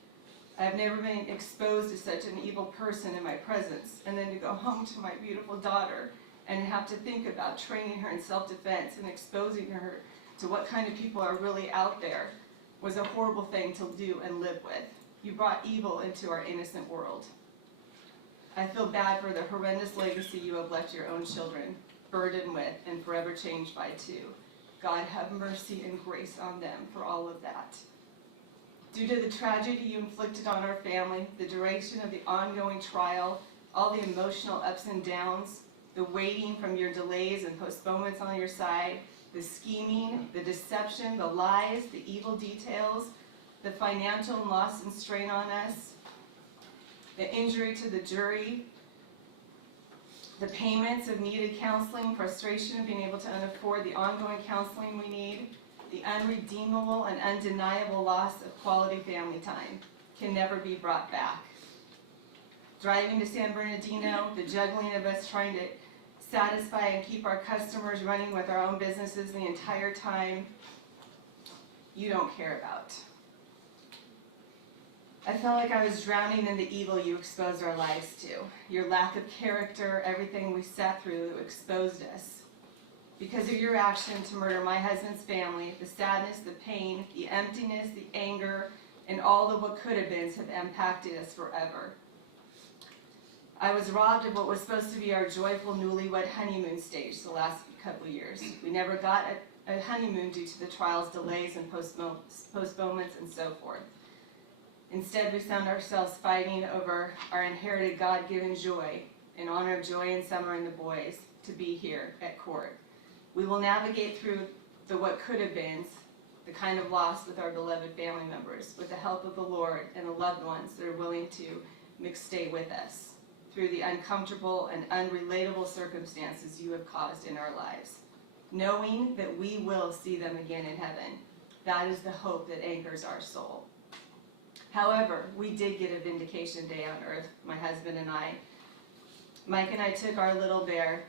I have never been exposed to such an evil person in my presence, and then to go home to my beautiful daughter and have to think about training her in self-defense and exposing her to what kind of people are really out there was a horrible thing to do and live with. You brought evil into our innocent world. I feel bad for the horrendous legacy you have left your own children, burdened with and forever changed by too. God have mercy and grace on them for all of that. Due to the tragedy you inflicted on our family, the duration of the ongoing trial, all the emotional ups and downs, the waiting from your delays and postponements on your side, the scheming, the deception, the lies, the evil details, the financial loss and strain on us, the injury to the jury, the payments of needed counseling, frustration of being able to afford the ongoing counseling we need, the unredeemable and undeniable loss of quality family time can never be brought back. Driving to San Bernardino, the juggling of us trying to satisfy and keep our customers running with our own businesses the entire time, you don't care about. I felt like I was drowning in the evil you exposed our lives to. Your lack of character, everything we sat through exposed us. Because of your action to murder my husband's family, the sadness, the pain, the emptiness, the anger, and all the what could have beens have impacted us forever. I was robbed of what was supposed to be our joyful newlywed honeymoon stage the last couple of years. We never got a honeymoon due to the trial's delays and postponements and so forth. Instead, we found ourselves fighting over our inherited God-given joy, in honor of Joy and Summer and the boys, to be here at court. We will navigate through the what could have been, the kind of loss with our beloved family members, with the help of the Lord and the loved ones that are willing to McStay with us, through the uncomfortable and unrelatable circumstances you have caused in our lives, knowing that we will see them again in heaven. That is the hope that anchors our soul. However, we did get a vindication day on earth, my husband and I. Mike and I took our little bear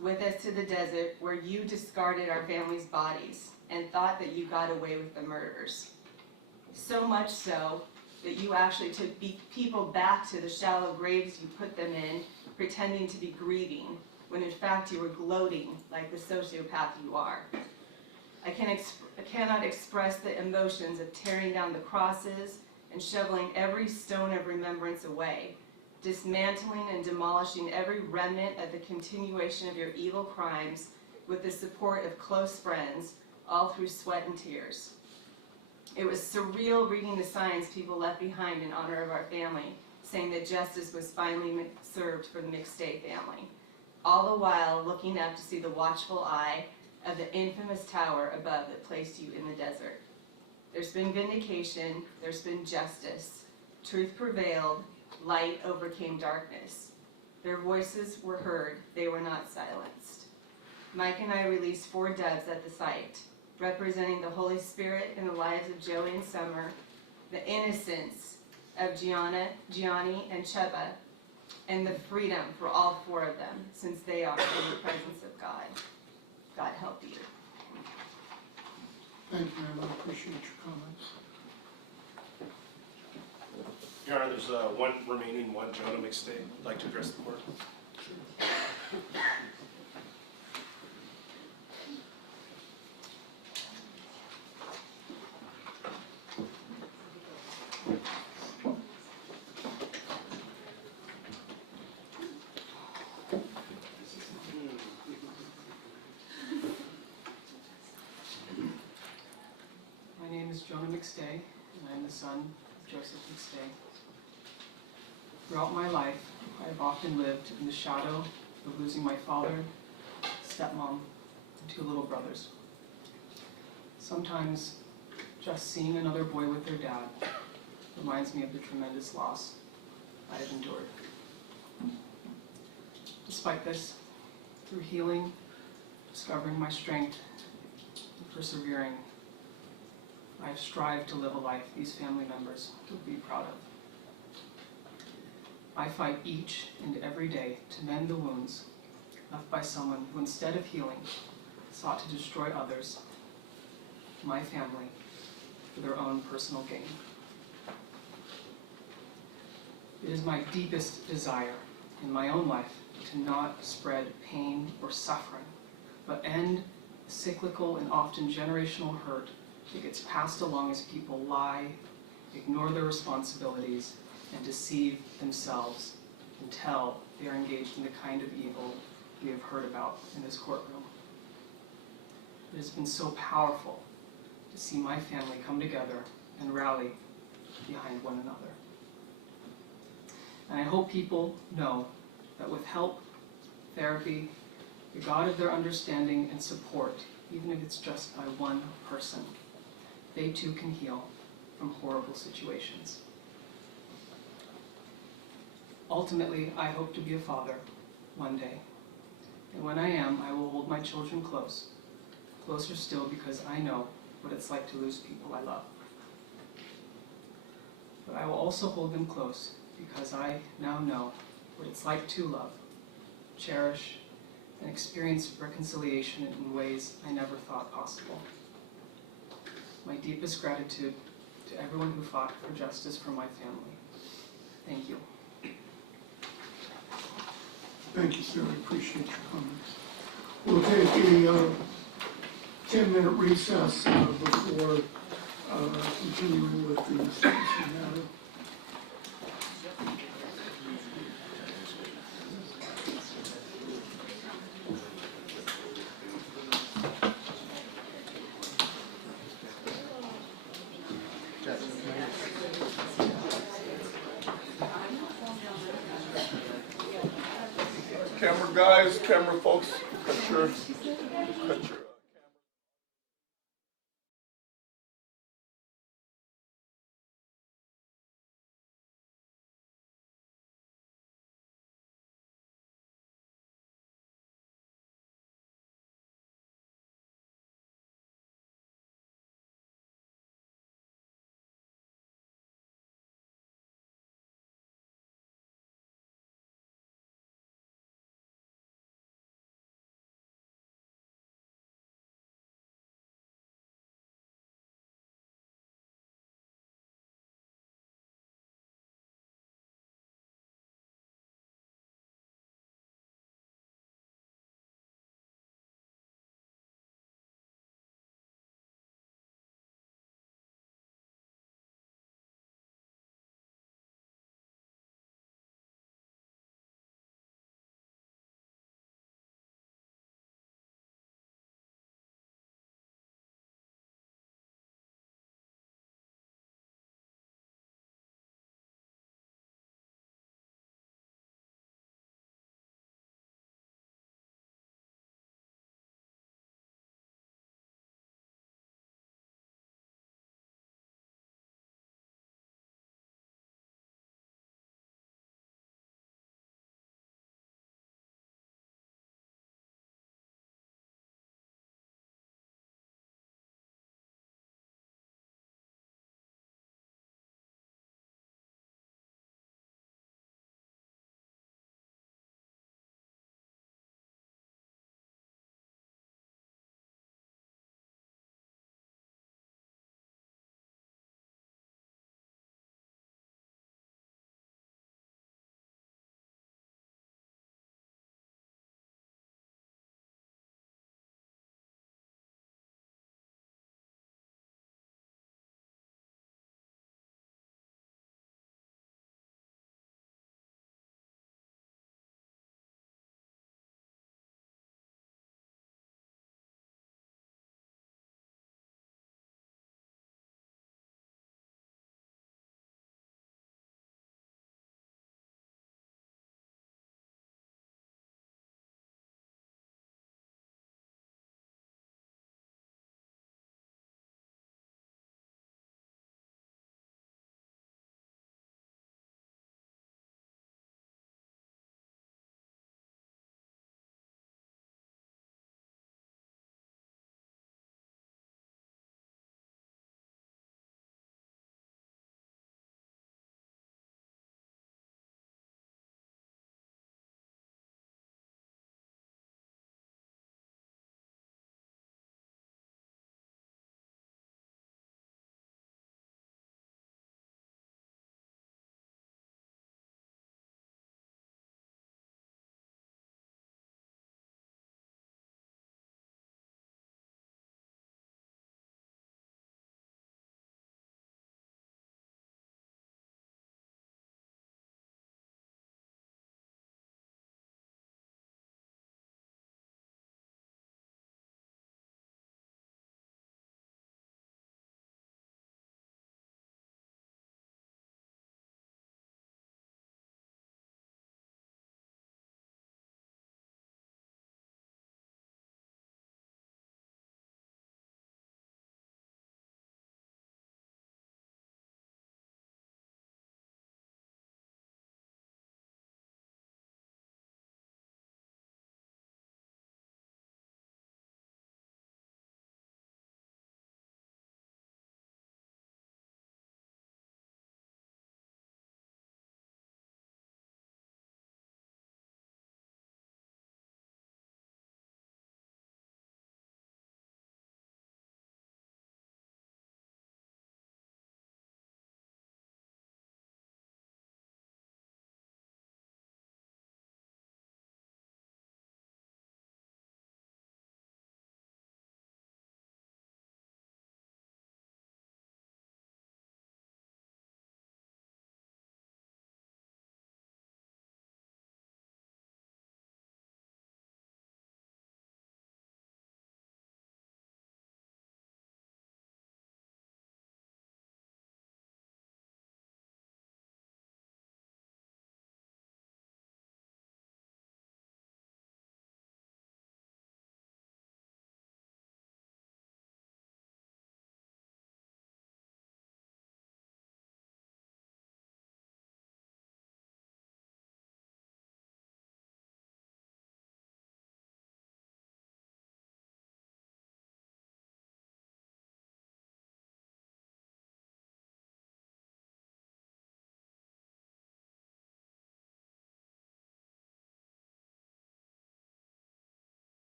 with us to the desert where you discarded our family's bodies and thought that you got away with the murders. So much so that you actually took people back to the shallow graves you put them in, pretending to be grieving, when in fact you were gloating like the sociopath you are. I cannot express the emotions of tearing down the crosses and shoveling every stone of remembrance away, dismantling and demolishing every remnant of the continuation of your evil crimes with the support of close friends, all through sweat and tears. It was surreal reading the signs people left behind in honor of our family, saying that justice was finally served for the McStay family, all the while looking up to see the watchful eye of the infamous tower above that placed you in the desert. There's been vindication, there's been justice. Truth prevailed, light overcame darkness. Their voices were heard, they were not silenced. Mike and I released 4 doves at the site, representing the Holy Spirit in the lives of Joey and Summer, the innocence of Gianni and Chubba, and the freedom for all 4 of them, since they are in the presence of God. God help you. Thank you, ma'am. I appreciate your comments. Your Honor, there's one remaining, Jonah McStay. I'd like to address the court. My name is Jonah McStay, and I'm the son of Joseph McStay. Throughout my life, I have often lived in the shadow of losing my father, stepmom, and 2 little brothers. Sometimes, just seeing another boy with their dad reminds me of the tremendous loss I have endured. Despite this, through healing, discovering my strength, and persevering, I have strived to live a life these family members would be proud of. I fight each and every day to mend the wounds left by someone who, instead of healing, sought to destroy others, my family, for their own personal gain. It is my deepest desire in my own life to not spread pain or suffering, but end cyclical and often generational hurt that gets passed along as people lie, ignore their responsibilities, and deceive themselves until they are engaged in the kind of evil we have heard about in this courtroom. It has been so powerful to see my family come together and rally behind one another. And I hope people know that with help, therapy, the God of their understanding and support, even if it's just by one person, they too can heal from horrible situations. Ultimately, I hope to be a father one day. And when I am, I will hold my children close, closer still because I know what it's like to lose people I love. But I will also hold them close because I now know what it's like to love, cherish, and experience reconciliation in ways I never thought possible. My deepest gratitude to everyone who fought for justice for my family. Thank you. Thank you, sir. I appreciate your comments. We'll take a 10-minute recess before continuing with the sentencing matter. Camera guys, camera folks, cut your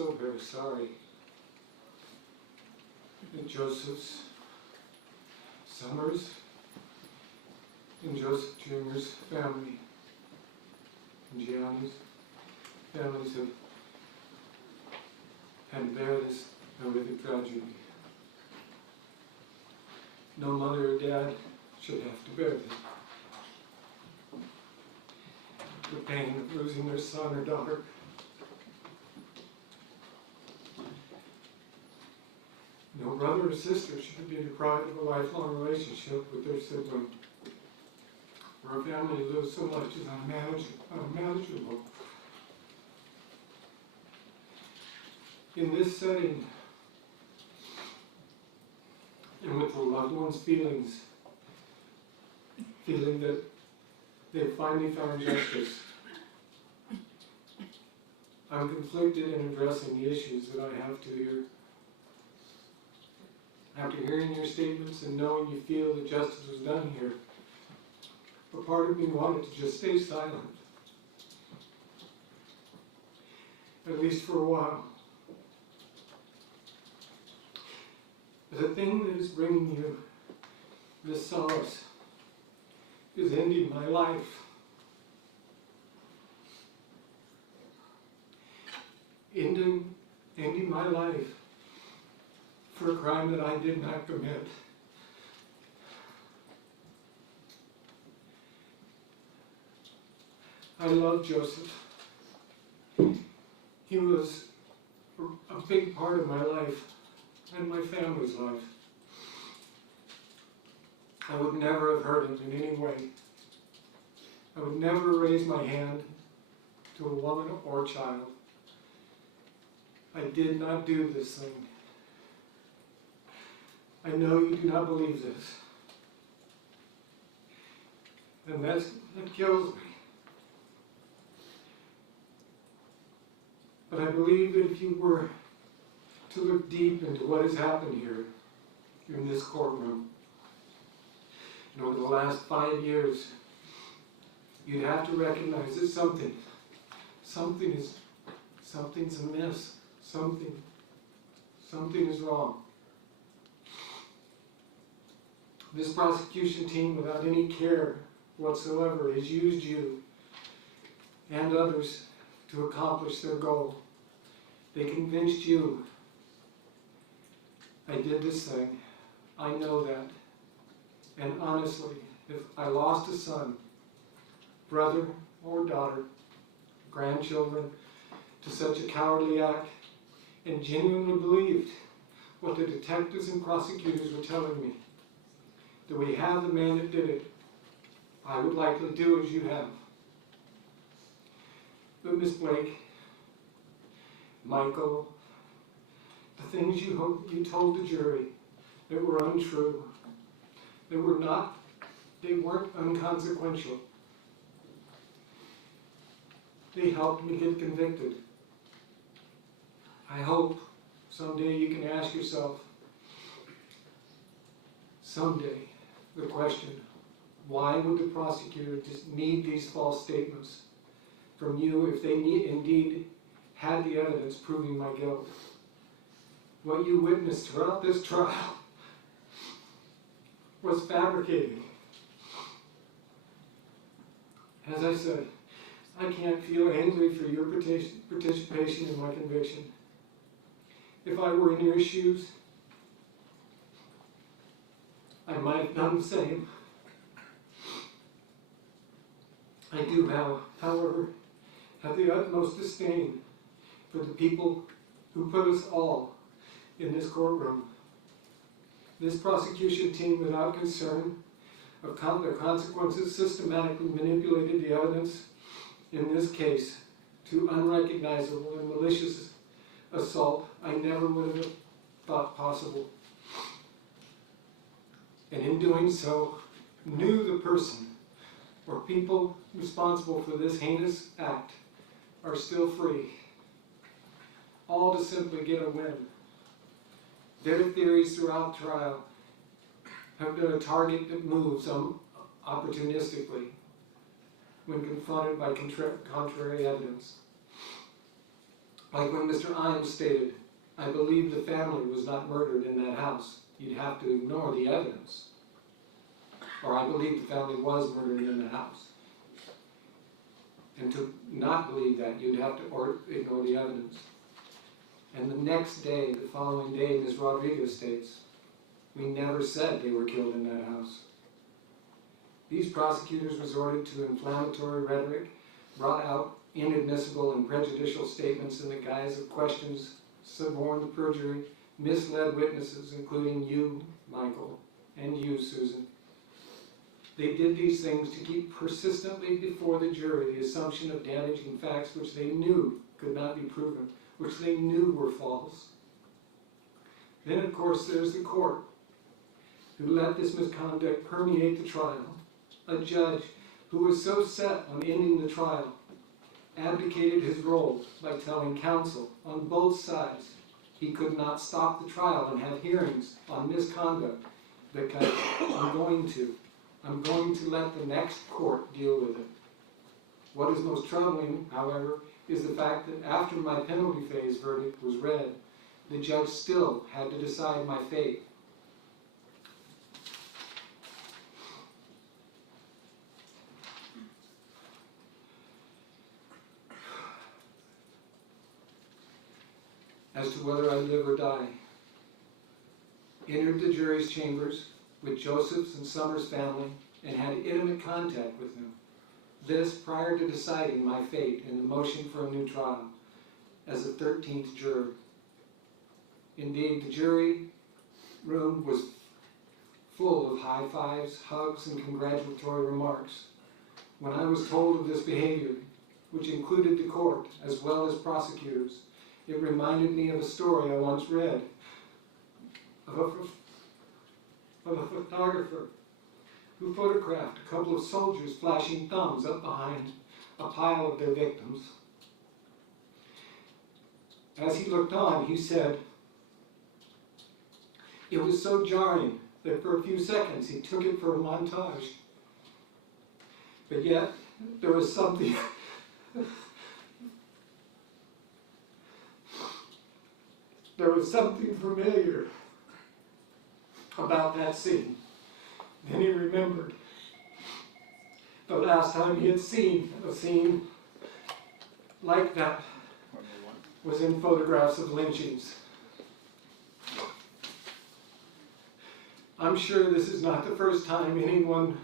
so very sorry that Joseph's, Summers, and Joseph Jr.'s family, and Gianni's families have had to bear this horrific tragedy. No mother or dad should have to bear this. The pain of losing their son or daughter. No brother or sister should be deprived of a lifelong relationship with their sibling. For a family to lose so much is unmanageable. In this setting, and with the loved one's feeling that they finally found justice, I'm conflicted in addressing the issues that I have to hear. After hearing your statements and knowing you feel that justice was done here, a part of me wanted to just stay silent, at least for a while. The thing that is bringing you this solace is ending my life. Ending my life for a crime that I did not commit. I love Joseph. He was a big part of my life and my family's life. I would never have hurt him in any way. I would never raise my hand to a woman or child. I did not do this thing. I know you do not believe this. And that kills me. But I believe that if you were to look deep into what has happened here in this courtroom, and over the last 5 years, you'd have to recognize that something's amiss. Something is wrong. This prosecution team, without any care whatsoever, has used you and others to accomplish their goal. They convinced you, I did this thing, I know that. And honestly, if I lost a son, brother or daughter, grandchildren, to such a cowardly act, and genuinely believed what the detectives and prosecutors were telling me, that we have the man that did it, I would likely do as you have. But Miss Blake, Michael, the things you told the jury that were untrue, they weren't unconsequential. They helped me get convicted. I hope someday you can ask yourself, someday, the question, why would the prosecutor just need these false statements from you if they indeed had the evidence proving my guilt? What you witnessed throughout this trial was fabricated. As I said, I can't feel angry for your participation in my conviction. If I were in your shoes, I might have done the same. I do now, however, have the utmost disdain for the people who put us all in this courtroom. This prosecution team, without concern of the consequences, systematically manipulated the evidence in this case to unrecognizable and malicious assault I never would have thought possible. And in doing so, knew the person or people responsible for this heinous act are still free, all to simply get a win. Their theories throughout trial have been a target that moves opportunistically when confronted by contrary evidence. Like when Mr. Imes stated, "I believe the family was not murdered in that house," you'd have to ignore the evidence. Or "I believe the family was murdered in the house." And to not believe that, you'd have to ignore the evidence. And the next day, the following day, Ms. Rodriguez states, "We never said they were killed in that house." These prosecutors resorted to inflammatory rhetoric, brought out inadmissible and prejudicial statements in the guise of questions, suborned perjury, misled witnesses, including you, Michael, and you, Susan. They did these things to keep persistently before the jury the assumption of damaging facts which they knew could not be proven, which they knew were false. Then, of course, there's the court, who let this misconduct permeate the trial. A judge who was so set on ending the trial abdicated his role by telling counsel on both sides he could not stop the trial and have hearings on misconduct because I'm going to let the next court deal with it. What is most troubling, however, is the fact that after my penalty phase verdict was read, the judge still had to decide my fate. As to whether I live or die. Entered the jury's chambers with Joseph's and Summers' family and had intimate contact with them. This prior to deciding my fate in the motion for a new trial as a 13th juror. Indeed, the jury room was full of high fives, hugs, and congratulatory remarks. When I was told of this behavior, which included the court as well as prosecutors, it reminded me of a story I once read of a photographer who photographed a couple of soldiers flashing thumbs up behind a pile of their victims. As he looked on, he said, it was so jarring that for a few seconds he took it for a montage. But yet, there was something familiar about that scene. Then he remembered the last time he had seen a scene like that was in photographs of lynchings. I'm sure this is not the first time anyone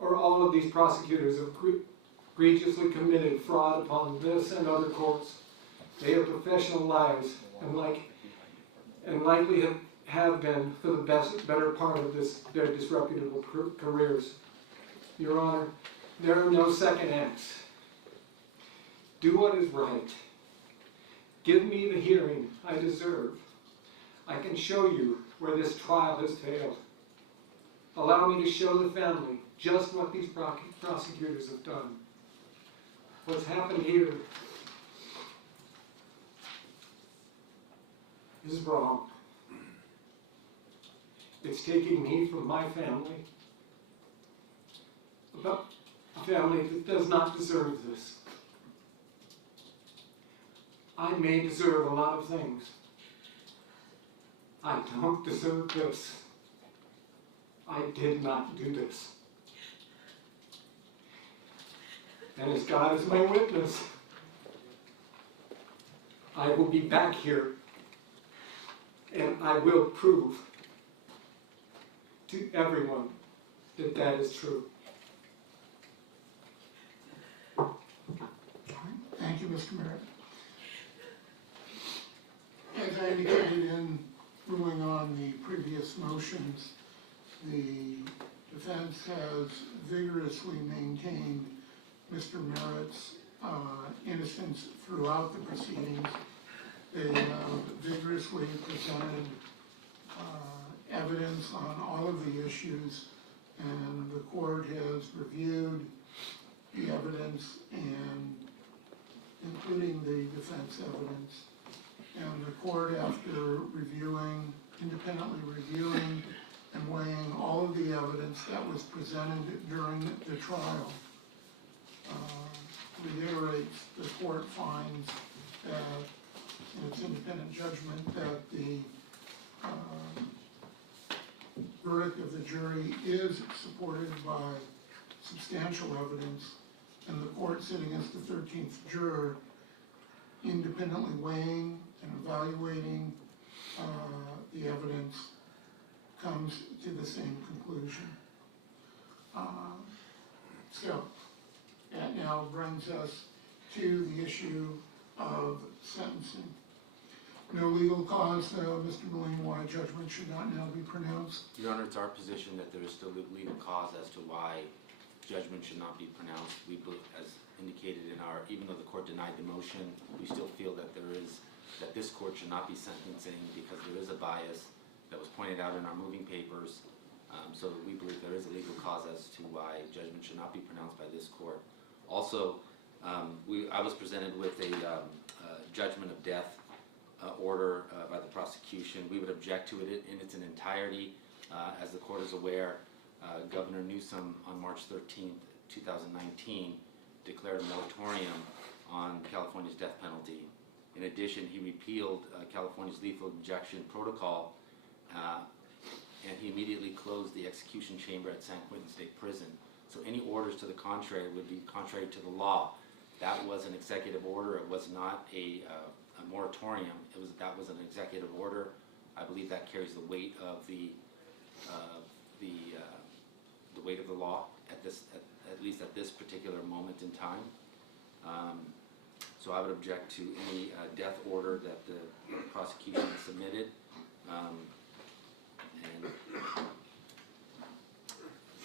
or all of these prosecutors have egregiously committed fraud upon this and other courts. They are professional liars and likely have been for the better part of their disreputable careers. Your Honor, there are no second acts. Do what is right. Give me the hearing I deserve. I can show you where this trial has failed. Allow me to show the family just what these prosecutors have done. What's happened here is wrong. It's taking me from my family, a family that does not deserve this. I may deserve a lot of things. I don't deserve this. I did not do this. And as God is my witness, I will be back here and I will prove to everyone that that is true. Thank you, Mr. Merritt. As I indicated in ruling on the previous motions, the defense has vigorously maintained Mr. Merritt's innocence throughout the proceedings. They have vigorously presented evidence on all of the issues, and the court has reviewed the evidence, and including the defense evidence. And the court, after independently reviewing and weighing all of the evidence that was presented during the trial, reiterates the court finds that, in its independent judgment, that the verdict of the jury is supported by substantial evidence, and the court sitting as the 13th juror independently weighing and evaluating the evidence comes to the same conclusion. So that now brings us to the issue of sentencing. No legal cause, Mr. Moline, why judgment should not now be pronounced? Your Honor, it's our position that there is still legal cause as to why judgment should not be pronounced. We, as indicated in our, even though the court denied the motion, we still feel that that this court should not be sentencing because there is a bias that was pointed out in our moving papers. So we believe there is a legal cause as to why judgment should not be pronounced by this court. Also, I was presented with a judgment of death order by the prosecution. We would object to it in its entirety. As the court is aware, Governor Newsom on March 13th, 2019 declared a moratorium on California's death penalty. In addition, he repealed California's lethal injection protocol, and he immediately closed the execution chamber at San Quentin State Prison. So any orders to the contrary would be contrary to the law. That was an executive order. It was not a moratorium. That was an executive order. I believe that carries the weight of the weight of the law at least at this particular moment in time. So I would object to any death order that the prosecution submitted. And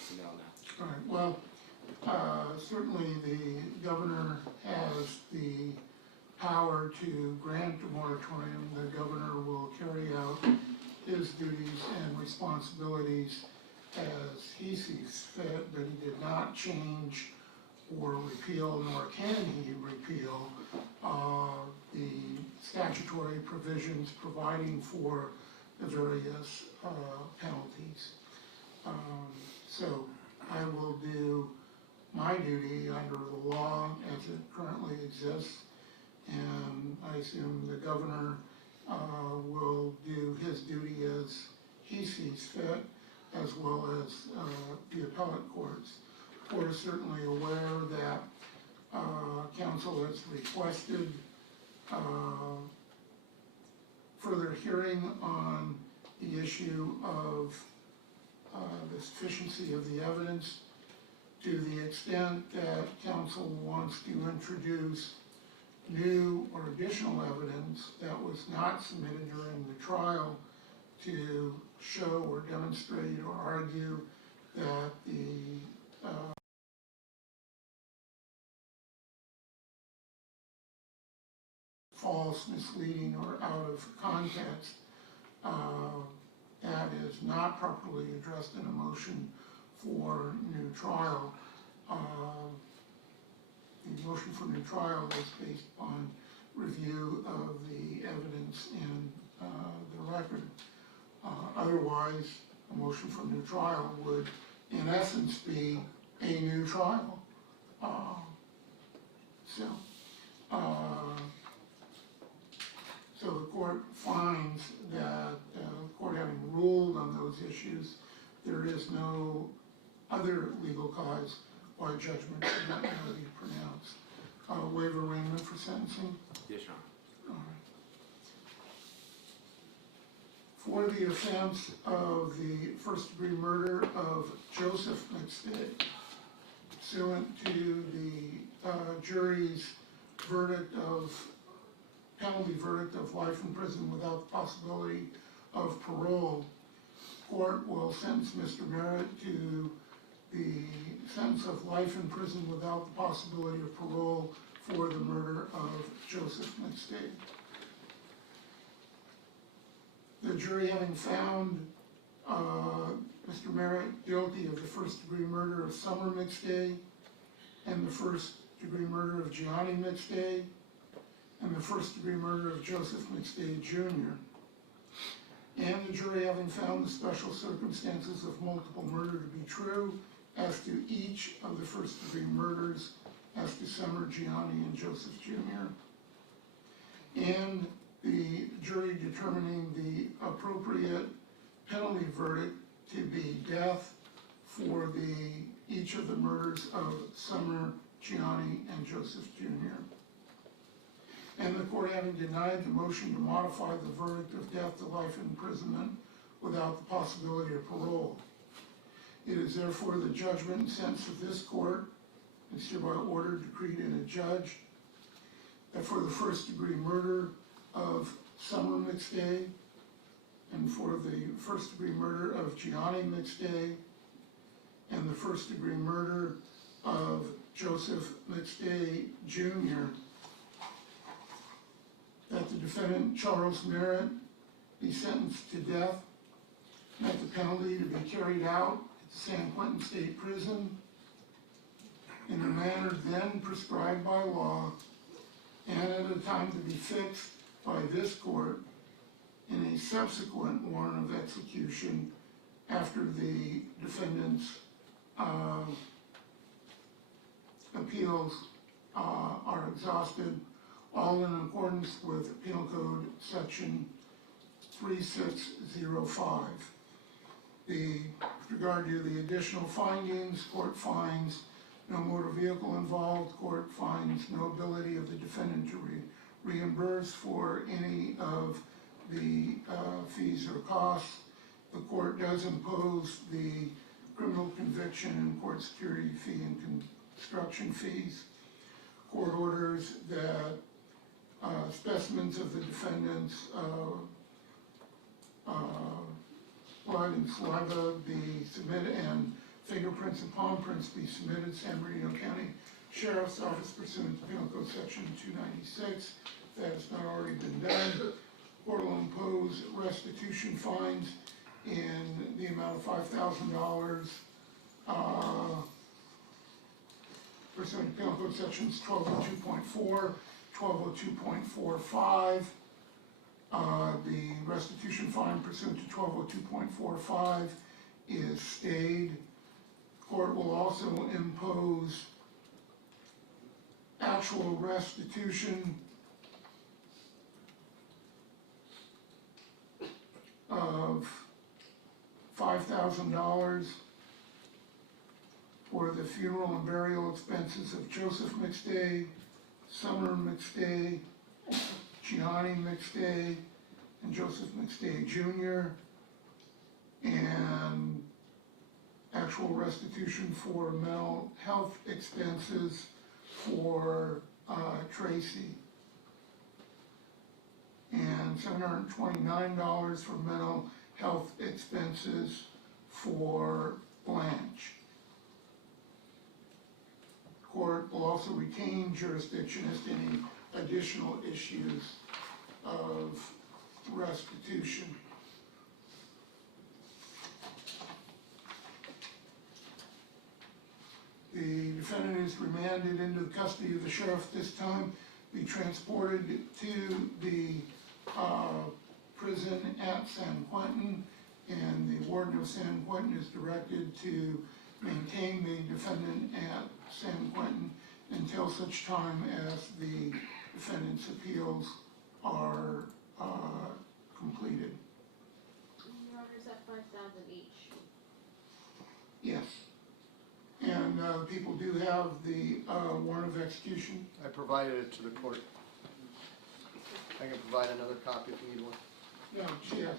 submit on that. All right, well, certainly the governor has the power to grant a moratorium. The governor will carry out his duties and responsibilities as he sees fit, but he did not change or repeal, nor can he repeal, the statutory provisions providing for the various penalties. So I will do my duty under the law as it currently exists, and I assume the governor will do his duty as he sees fit, as well as the appellate courts. The court is certainly aware that counsel has requested further hearing on the issue of the sufficiency of the evidence, to the extent that counsel wants to introduce new or additional evidence that was not submitted during the trial to show or demonstrate or argue that the false, misleading, or out of context, that is not properly addressed in a motion for new trial. The motion for new trial is based upon review of the evidence in the record. Otherwise, a motion for new trial would, in essence, be a new trial. So the court finds that the court having ruled on those issues, there is no other legal cause why judgment should not now be pronounced. Waiver arraignment for sentencing? Yes, Your Honor. All right. For the offense of the first-degree murder of Joseph McStay, pursuant to the jury's penalty verdict of life in prison without the possibility of parole, court will sentence Mr. Merritt to the sentence of life in prison without the possibility of parole for the murder of Joseph McStay. The jury having found Mr. Merritt guilty of the first-degree murder of Summer McStay and the first-degree murder of Gianni McStay and the first-degree murder of Joseph McStay Jr., and the jury having found the special circumstances of multiple murder to be true as to each of the first-degree murders as to Summer, Gianni, and Joseph Jr., and the jury determining the appropriate penalty verdict to be death for each of the murders of Summer, Gianni, and Joseph Jr. And the court having denied the motion to modify the verdict of death to life imprisonment without the possibility of parole. It is therefore the judgment and sentence of this court, is hereby ordered, decreed, and adjudged that for the first-degree murder of Summer McStay and for the first-degree murder of Gianni McStay and the first-degree murder of Joseph McStay Jr., that the defendant, Charles Merritt, be sentenced to death, and that the penalty to be carried out at the San Quentin State Prison in the manner then prescribed by law and at a time to be fixed by this court in a subsequent warrant of execution after the defendant's appeals are exhausted, all in accordance with Penal Code Section 3605. With regard to the additional findings, court finds no motor vehicle involved, court finds no ability of the defendant to reimburse for any of the fees or costs. The court does impose the criminal conviction and court security fee and construction fees. Court orders that specimens of the defendant's blood and saliva be submitted and fingerprints and palm prints be submitted. San Bernardino County Sheriff's Office pursuant to Penal Code Section 296. If that has not already been done, court will impose restitution fines in the amount of $5,000 pursuant to Penal Code Sections 1202.4, 1202.45. The restitution fine pursuant to 1202.45 is stayed. Court will also impose actual restitution of $5,000 for the funeral and burial expenses of Joseph McStay, Summer McStay, Gianni McStay, and Joseph McStay Jr., and actual restitution for mental health expenses for Tracy, and $729 for mental health expenses for Blanche. Court will also retain jurisdiction as to any additional issues of restitution. The defendant is remanded into the custody of the sheriff this time, be transported to the prison at San Quentin, and the warden of San Quentin is directed to maintain the defendant at San Quentin until such time as the defendant's appeals are completed. Your Honor, is that $5,000 each? Yes. And people do have the warrant of execution. I provided it to the court. I can provide another copy if you need one. No, she hasn't.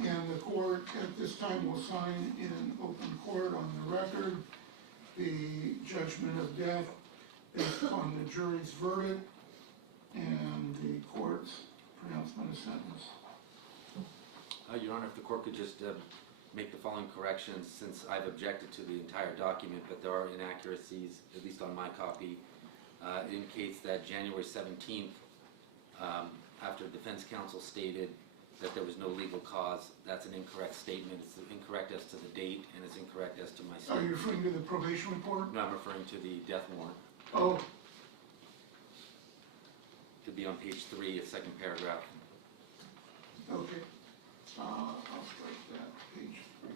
And the court at this time will sign in open court on the record the judgment of death based upon the jury's verdict and the court's pronouncement of sentence. Your Honor, if the court could just make the following corrections, since I've objected to the entire document, but there are inaccuracies, at least on my copy. It indicates that January 17th, after defense counsel stated that there was no legal cause, that's an incorrect statement. It's incorrect as to the date, and it's incorrect as to my Are statement. you referring to the probation report? No, I'm referring to the death warrant. Oh, It'd be on page 3, second paragraph. okay. I'll strike that, page 3.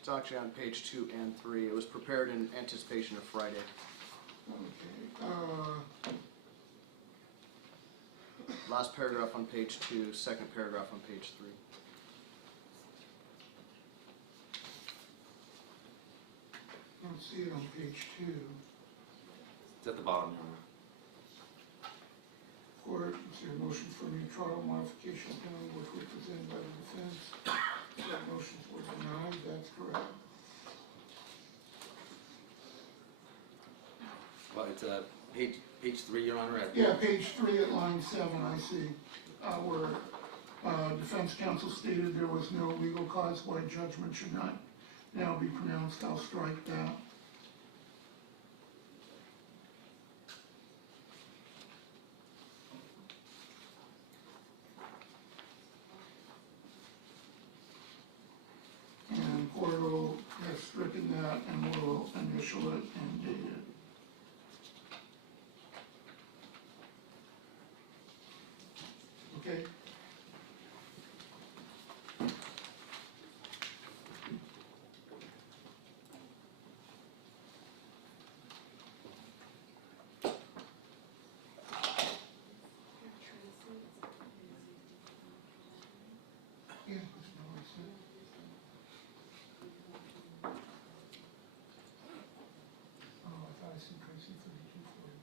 It's actually on page 2 and 3. It was prepared in anticipation of Friday. Okay, Last paragraph on page 2, second paragraph on page 3. don't see it on page 2. It's at the bottom, Your Honor. Court, consider motion for new trial modification pending which were presented by the defense. Said motions were denied, that's correct. Well, it's page 3, Your Honor. Yeah, page 3 at line 7, I see, where defense counsel stated there was no legal cause why judgment should not now be pronounced. I'll strike that. And court will have stricken that and will initial it and date it. Okay. Yeah, that's not what I said. Oh, I thought I said Tracy 32 for it.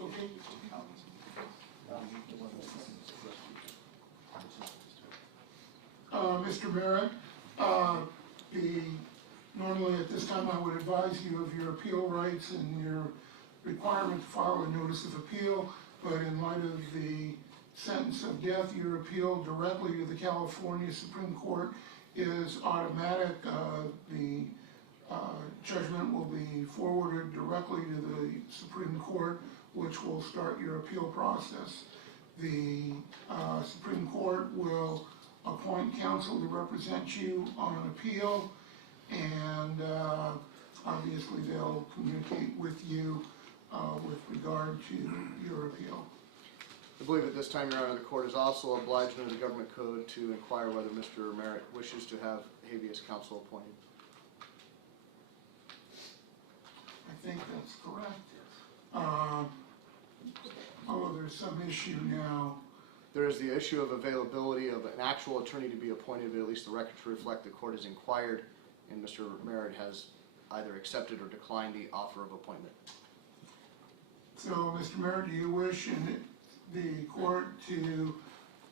Okay. Mr. Merritt, normally at this time I would advise you of your appeal rights and your requirement to file a notice of appeal, but in light of the sentence of death, your appeal directly to the California Supreme Court is automatic. The judgment will be forwarded directly to the Supreme Court, which will start your appeal process. The Supreme Court will appoint counsel to represent you on appeal, and obviously they'll communicate with you with regard to your appeal. I believe at this time, Your Honor, the court is also obliged under the government code to inquire whether Mr. Merritt wishes to have habeas counsel appointed. I think that's correct. Although there's some issue now. There is the issue of availability of an actual attorney to be appointed, but at least the record to reflect the court is inquired, and Mr. Merritt has either accepted or declined the offer of appointment. So, Mr. Merritt, do you wish in the court to,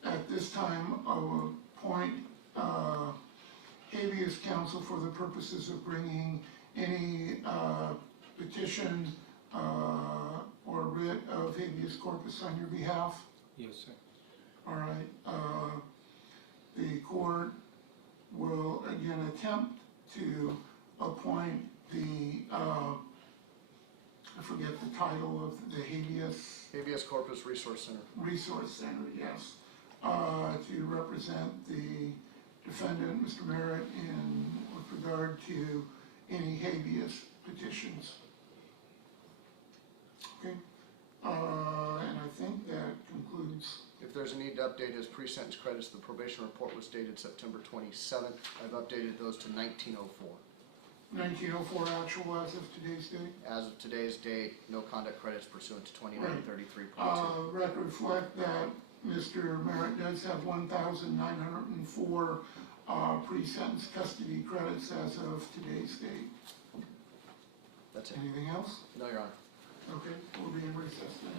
at this time, appoint habeas counsel for the purposes of bringing any petition or writ of habeas corpus on your behalf? Yes, sir. All right. The court will again attempt to appoint the, I forget the title of the Habeas Corpus Resource Center. Resource Center, yes, to represent the defendant, Mr. Merritt, with regard to any habeas petitions. Okay, and I think that concludes. If there's a need to update his pre-sentence credits, the probation report was dated September 27th. I've updated those to 1904. 1904 actual as of today's date? As of today's date, no conduct credits pursuant to 2933.2. Record reflect that Mr. Merritt does have 1,904 pre-sentence custody credits as of today's date. That's it. Anything else? No, Your Honor. Okay, we'll be in recess then.